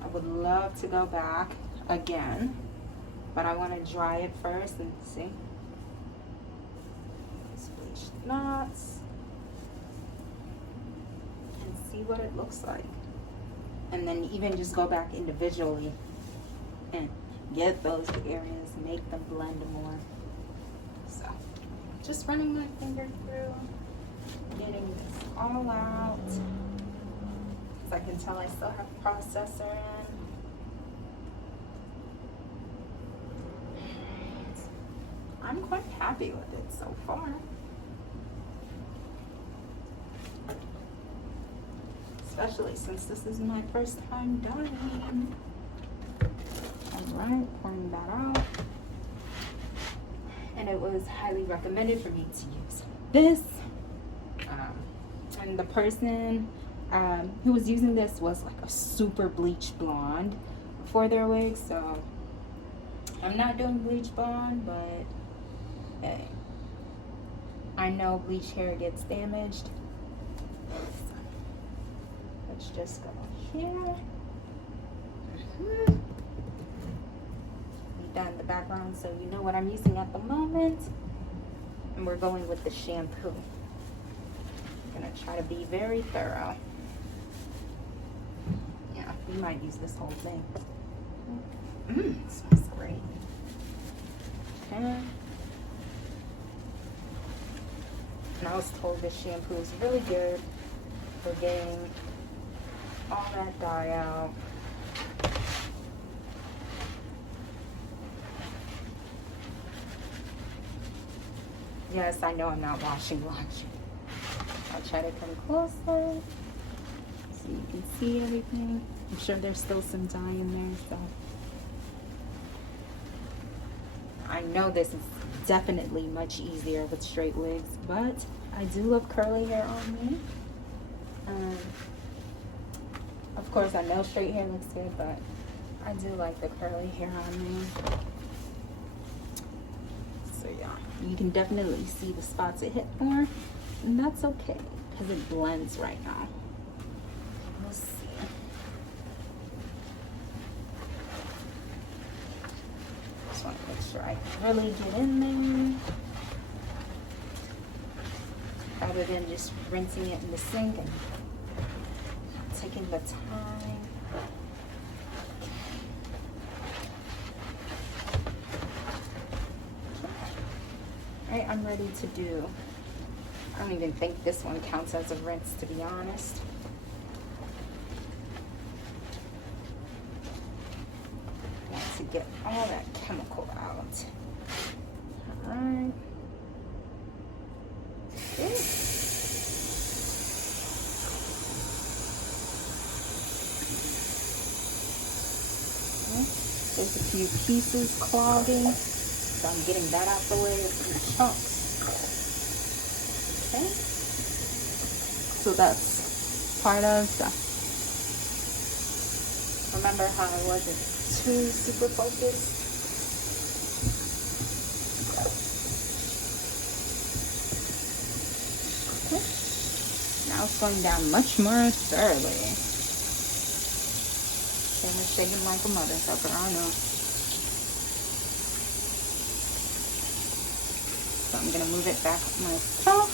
I would love to go back again, but I want to dry it first and see. Bleach knots and see what it looks like, and then even just go back individually and get those areas, make them blend more. So just running my finger through, getting this all out, because I can tell I still have processor in. I'm quite happy with it so far. Especially since this is my first time dyeing. Alright, pouring that out. And it was highly recommended for me to use this. And the person who was using this was like a super bleach blonde for their wig. So I'm not doing bleach blonde, but hey, I know bleach hair gets damaged. Let's just go here. Leave that in the background so you know what I'm using at the moment. And we're going with the shampoo. I'm gonna try to be very thorough. Yeah, we might use this whole thing. It smells great. Okay. And I was told this shampoo is really good for getting all that dye out. Yes, I know I'm not washing lunch. I'll try to come closer so you can see everything. I'm sure there's still some dye in there, so. I know this is definitely much easier with straight wigs, but I do love curly hair on me. Of course, I know straight hair looks good, but I do like the curly hair on me. So yeah, you can definitely see the spots it hit more, and that's okay because it blends right now. We'll see. Just want to make sure I really get in there, rather than just rinsing it in the sink and taking the time. Alright, I'm ready to do, I don't even think this one counts as a rinse, to be honest. I want to get all that chemical out. Alright. Okay. There's a few pieces clogging, so I'm getting that out the way in chunks. Okay, so that's part of stuff. Remember how I wasn't too super focused? Okay. Now it's going down much more thoroughly. Camera's shaking like a mother sucker, I know. So I'm gonna move it back myself.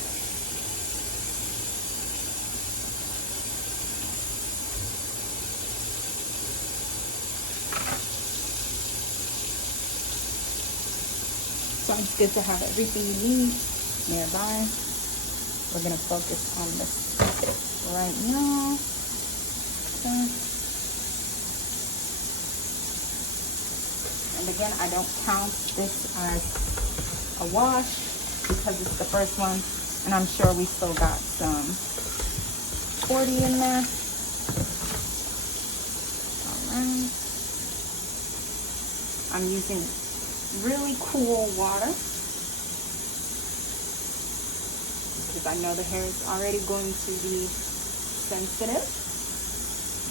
So it's good to have everything you need nearby. We're gonna focus on the surface right now. Okay. And again, I don't count this as a wash because it's the first one, and I'm sure we still got some 40 in there. Alright. I'm using really cool water because I know the hair is already going to be sensitive.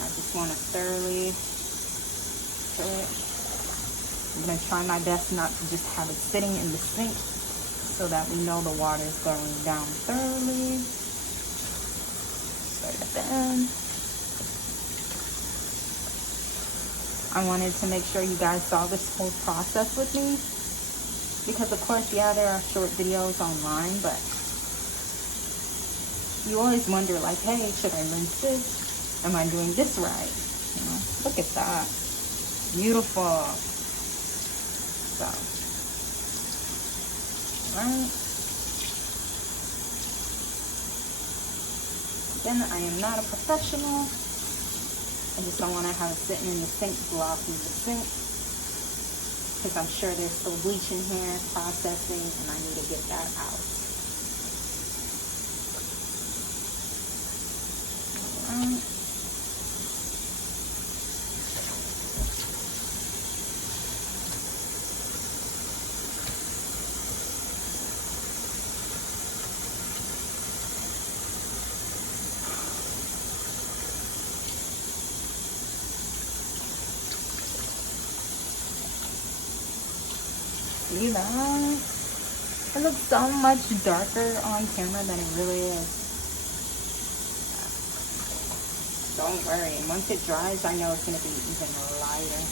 I just want to thoroughly fill it. I'm going to try my best not to just have it sitting in the sink so that we know the water is going down thoroughly. Start at the end. I wanted to make sure you guys saw this whole process with me because of course, yeah, there are short videos online, but you always wonder like, hey, should I rinse this? Am I doing this right? You know, look at that. Beautiful. So, right. Again, I am not a professional. I just don't want to have it sitting in the sink blocking the sink because I'm sure there's still bleach in here processing and I need to get that out. All right. See that? It looks so much darker on camera than it really is. Don't worry, once it dries, I know it's going to be even lighter.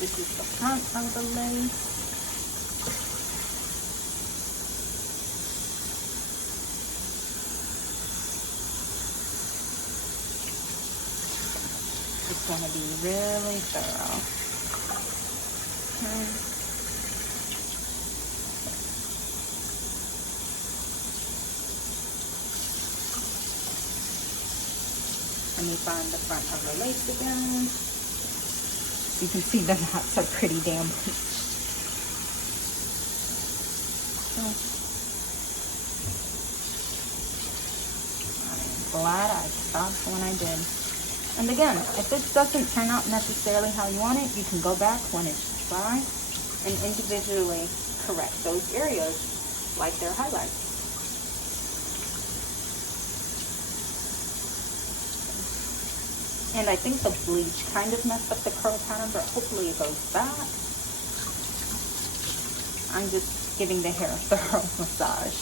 This is the front of the lace. It's going to be really thorough. Okay. Let me find the front of the lace again. You can see the knots are pretty damn bleached. I'm glad I stopped when I did. And again, if it doesn't turn out necessarily how you want it, you can go back when it's dry and individually correct those areas like they're highlights. And I think the bleach kind of messed up the curl pattern, but hopefully it goes back. I'm just giving the hair a thorough massage.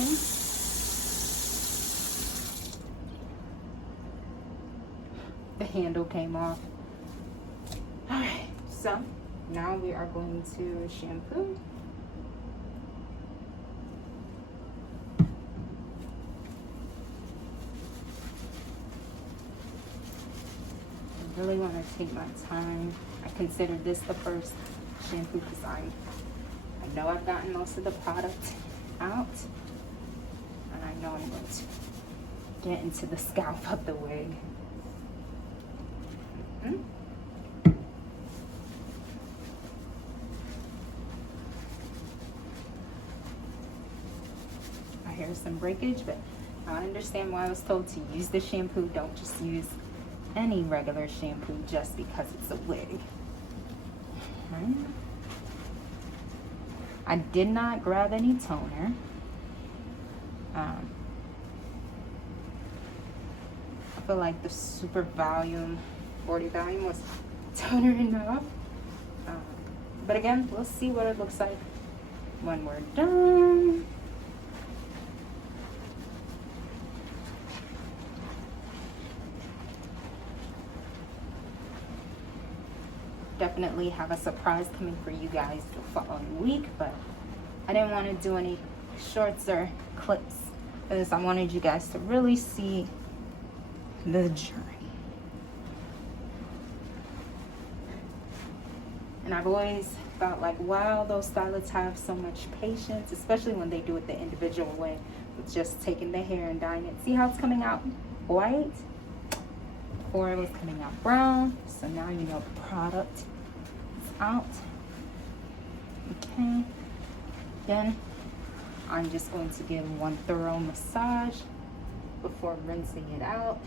Okay. The handle came off. Alright, so now we are going to shampoo. I really want to take my time. I consider this the first shampoo because I know I've gotten most of the product out. And I know I'm going to get into the scalp of the wig. Here's some breakage, but I understand why I was told to use the shampoo. Don't just use any regular shampoo just because it's a wig. Okay. I did not grab any toner. I feel like the super volume 40 volume was toner enough. But again, we'll see what it looks like when we're done. Definitely have a surprise coming for you guys the following week, but I didn't want to do any shorts or clips because I wanted you guys to really see the journey. And I've always felt like, wow, those stylists have so much patience, especially when they do it the individual way with just taking the hair and dyeing it. See how it's coming out white? Before it was coming out brown, so now you know the product is out. Okay, then I'm just going to give one thorough massage before rinsing it out.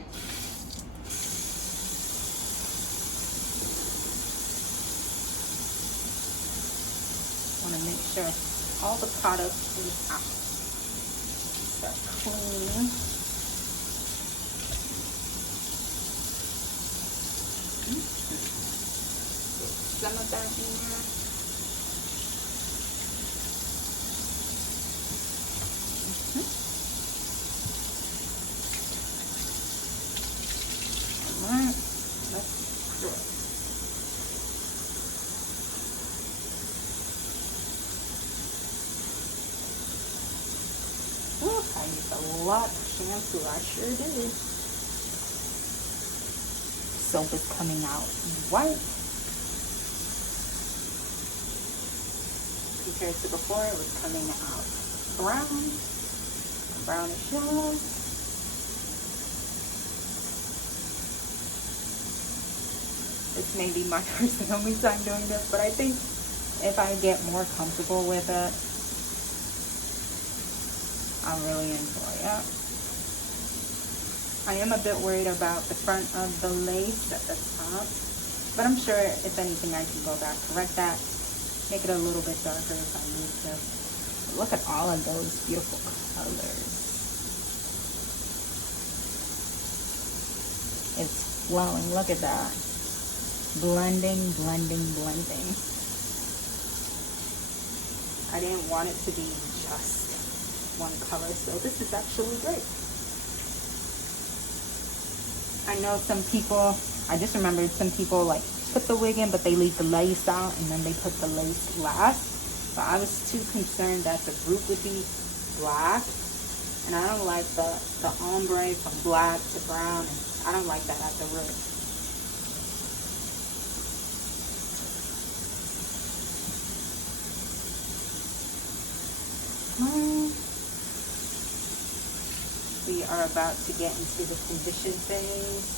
Want to make sure all the product is out. That's clean. Some of that in there. Alright, let's do it. Ooh, I used a lot of shampoo, I sure did. Soap is coming out white. Compared to before, it was coming out brown, brownish yellow. This may be my first and only time doing this, but I think if I get more comfortable with it, I'll really enjoy it. I am a bit worried about the front of the lace at the top, but I'm sure if anything I can go back, correct that, make it a little bit darker if I need to. But look at all of those beautiful colors. It's flowing. Look at that. Blending, blending, blending. I didn't want it to be just one color, so this is actually great. I know some people, I just remembered some people like put the wig in, but they leave the lace out and then they put the lace last. But I was too concerned that the root would be black, and I don't like the ombre from black to brown, and I don't like that at the root. We are about to get into the condition phase.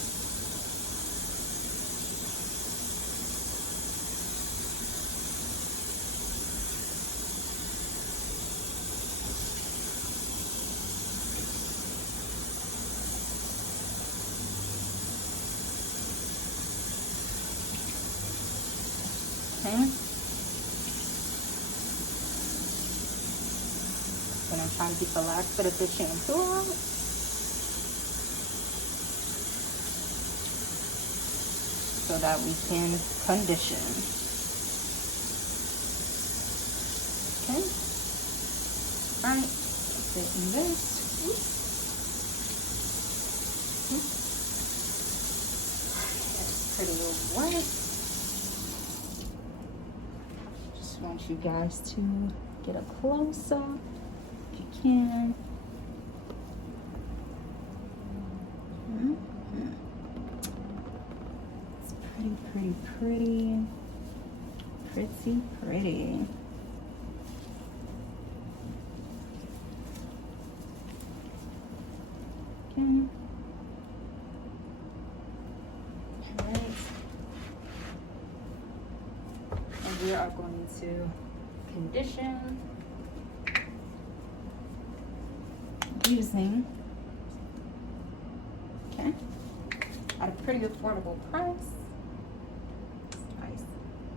Okay. Gonna try to keep the last bit of the shampoo out. So that we can condition. Okay. Alright, sit in this. It's pretty white. Just want you guys to get a close up if you can. Pretty. Okay. Alright. And we are going to condition using, okay, at a pretty affordable price.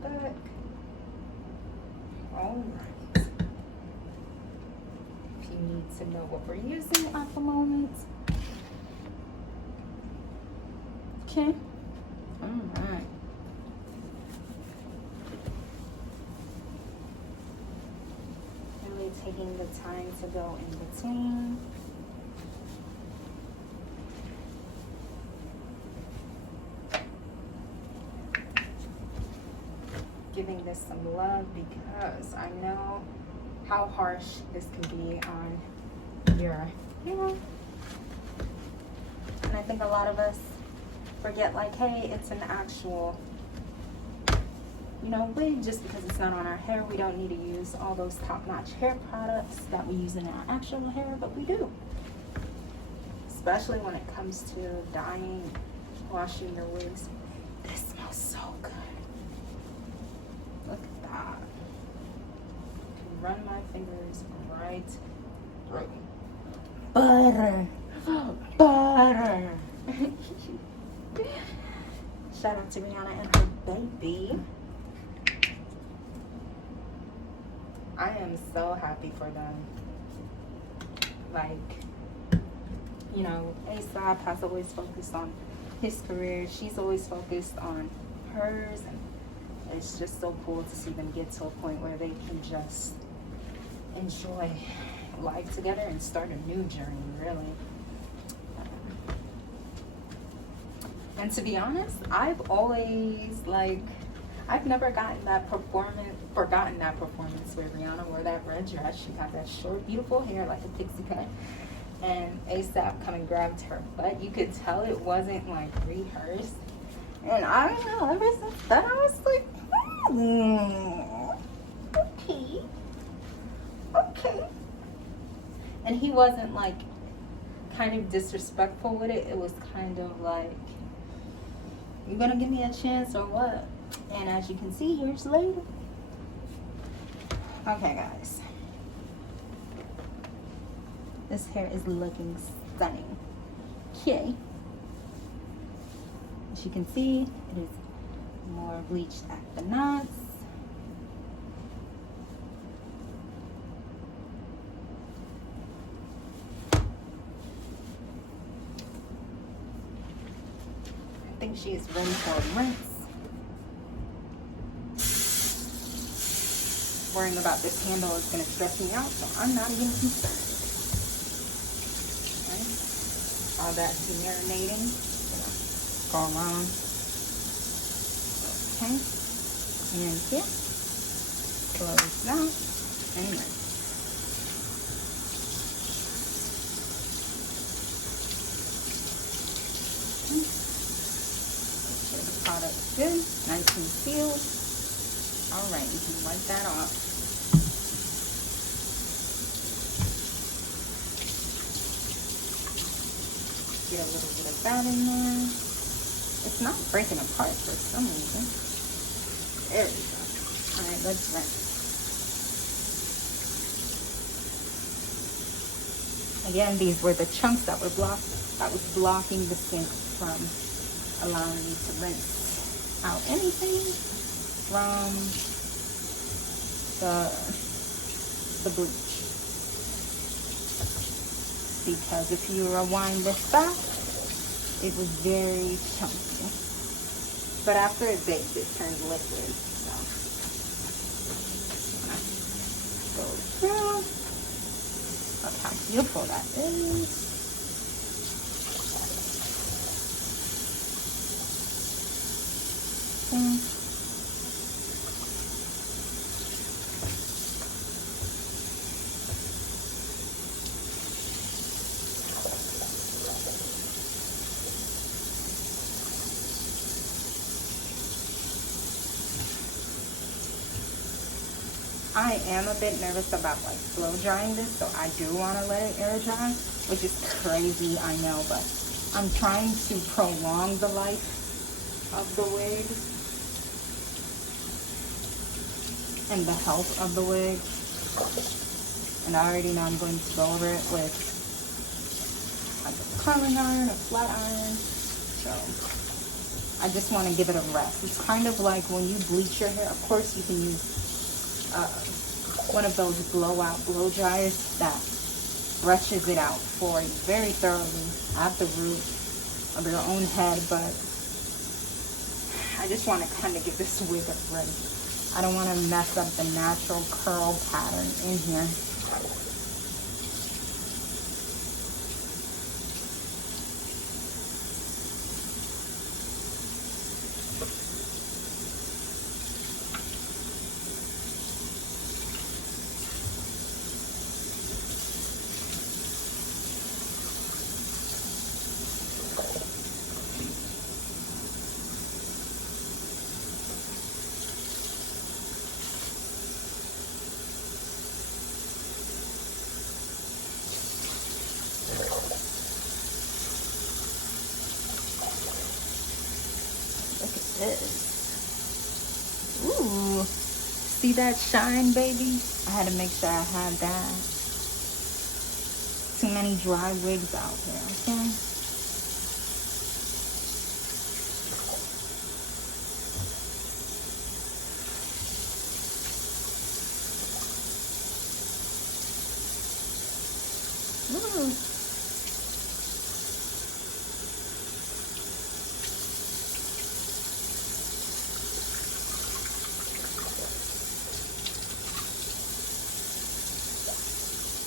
Alright. If you need to know what we're using at the moment. Okay. Alright. Really taking the time to go in between. Giving this some love because I know how harsh this can be on your hair. And I think a lot of us forget, like, hey, it's an actual, you know, wig. Just because it's not on our hair, we don't need to use all those top-notch hair products that we use in our actual hair, but we do. Especially when it comes to dyeing, washing your wigs. This smells so good. Look at that. Run my fingers right through. Butter. Butter. Shout out to Rihanna and her baby. I am so happy for them. Like, you know, ASAP has always focused on his career. She's always focused on hers, and it's just so cool to see them get to a point where they can just enjoy life together and start a new journey, really. And to be honest, I've always, like, I've never forgotten that performance where Rihanna wore that red dress. She got that short, beautiful hair like a pixie cut, and ASAP come and grabbed her butt. You could tell it wasn't like rehearsed. And I don't know, ever since then I was like, okay. And he wasn't like kind of disrespectful with it. It was kind of like, you gonna give me a chance or what? And as you can see, years later. Okay, guys. This hair is looking stunning. Okay. As you can see, it is more bleached at the knots. I think she is ready for a rinse. Worrying about this handle is going to stress me out, so I'm not even concerned. Okay. All that marinating, go around. Okay, and here, close that, and rinse. Okay. Make sure the product's good, nice and sealed. All right, you can wipe that off. Get a little bit of that in there. It's not breaking apart for some reason. There we go. All right, let's rinse. Again, these were the chunks that were that was blocking the sink from allowing me to rinse out anything from the bleach. Because if you rewind this back, it was very chunky. But after it bakes, it turns liquid. So go through. Look how beautiful that is. Okay. I am a bit nervous about like blow drying this, so I do want to let it air dry, which is crazy, I know, but I'm trying to prolong the life of the wig and the health of the wig. And I already know I'm going to go over it with like a curling iron, a flat iron, so I just want to give it a rest. It's kind of like when you bleach your hair. Of course, you can use one of those blowout blow dryers that brushes it out for you very thoroughly at the root of your own head, but I just want to kind of give this wig a break. I don't want to mess up the natural curl pattern in here. Ooh, see that shine, baby? I had to make sure I had that. Too many dry wigs out there, okay? Ooh.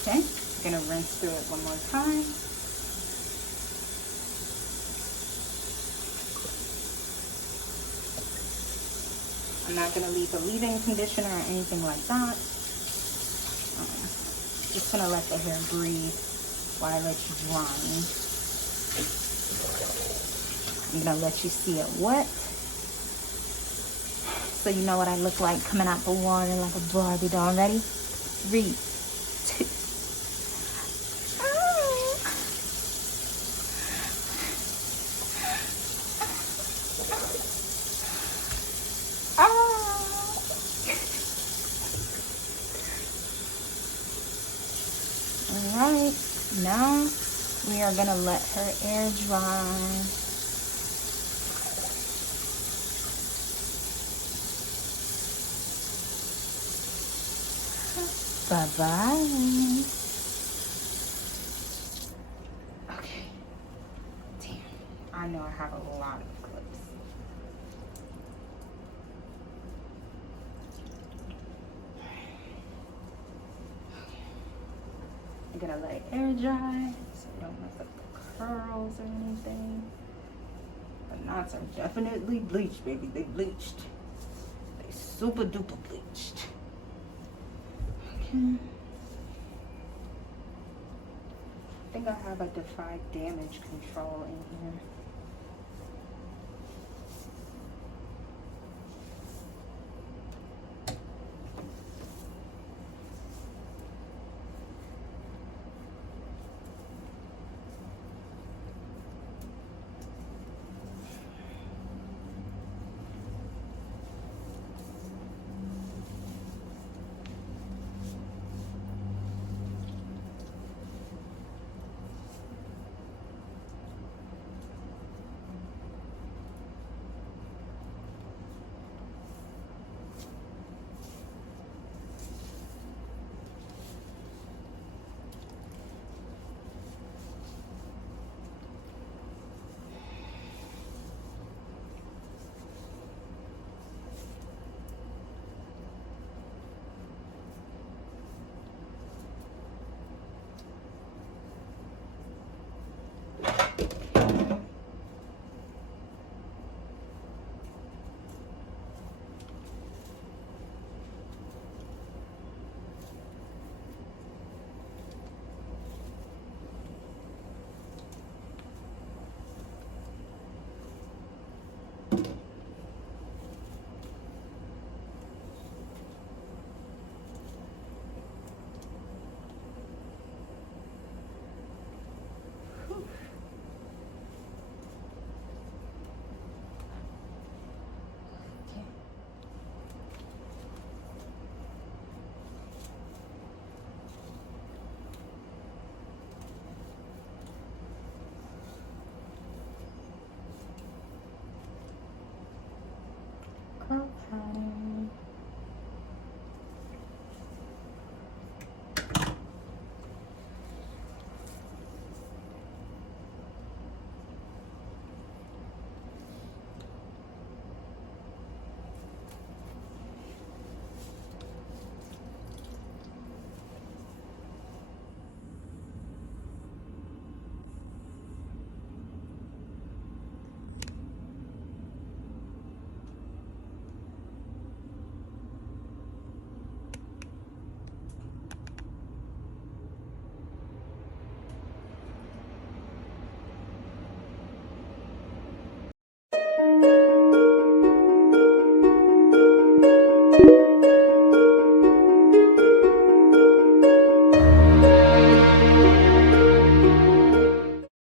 Okay, I'm gonna rinse through it one more time. I'm not gonna leave a leave-in conditioner or anything like that. Just gonna let the hair breathe while I let you dry. I'm gonna let you see it wet, so you know what I look like coming out the water like a Barbie doll. Ready? 3, 2. Alright, now We are gonna let her air dry. Bye-bye. Okay. Damn. I know I have a lot of clips. I'm gonna let it air dry so we don't mess up the curls or anything. The knots are definitely bleached, baby. They bleached. They super duper bleached. Okay. I think I have a Defy damage control in here.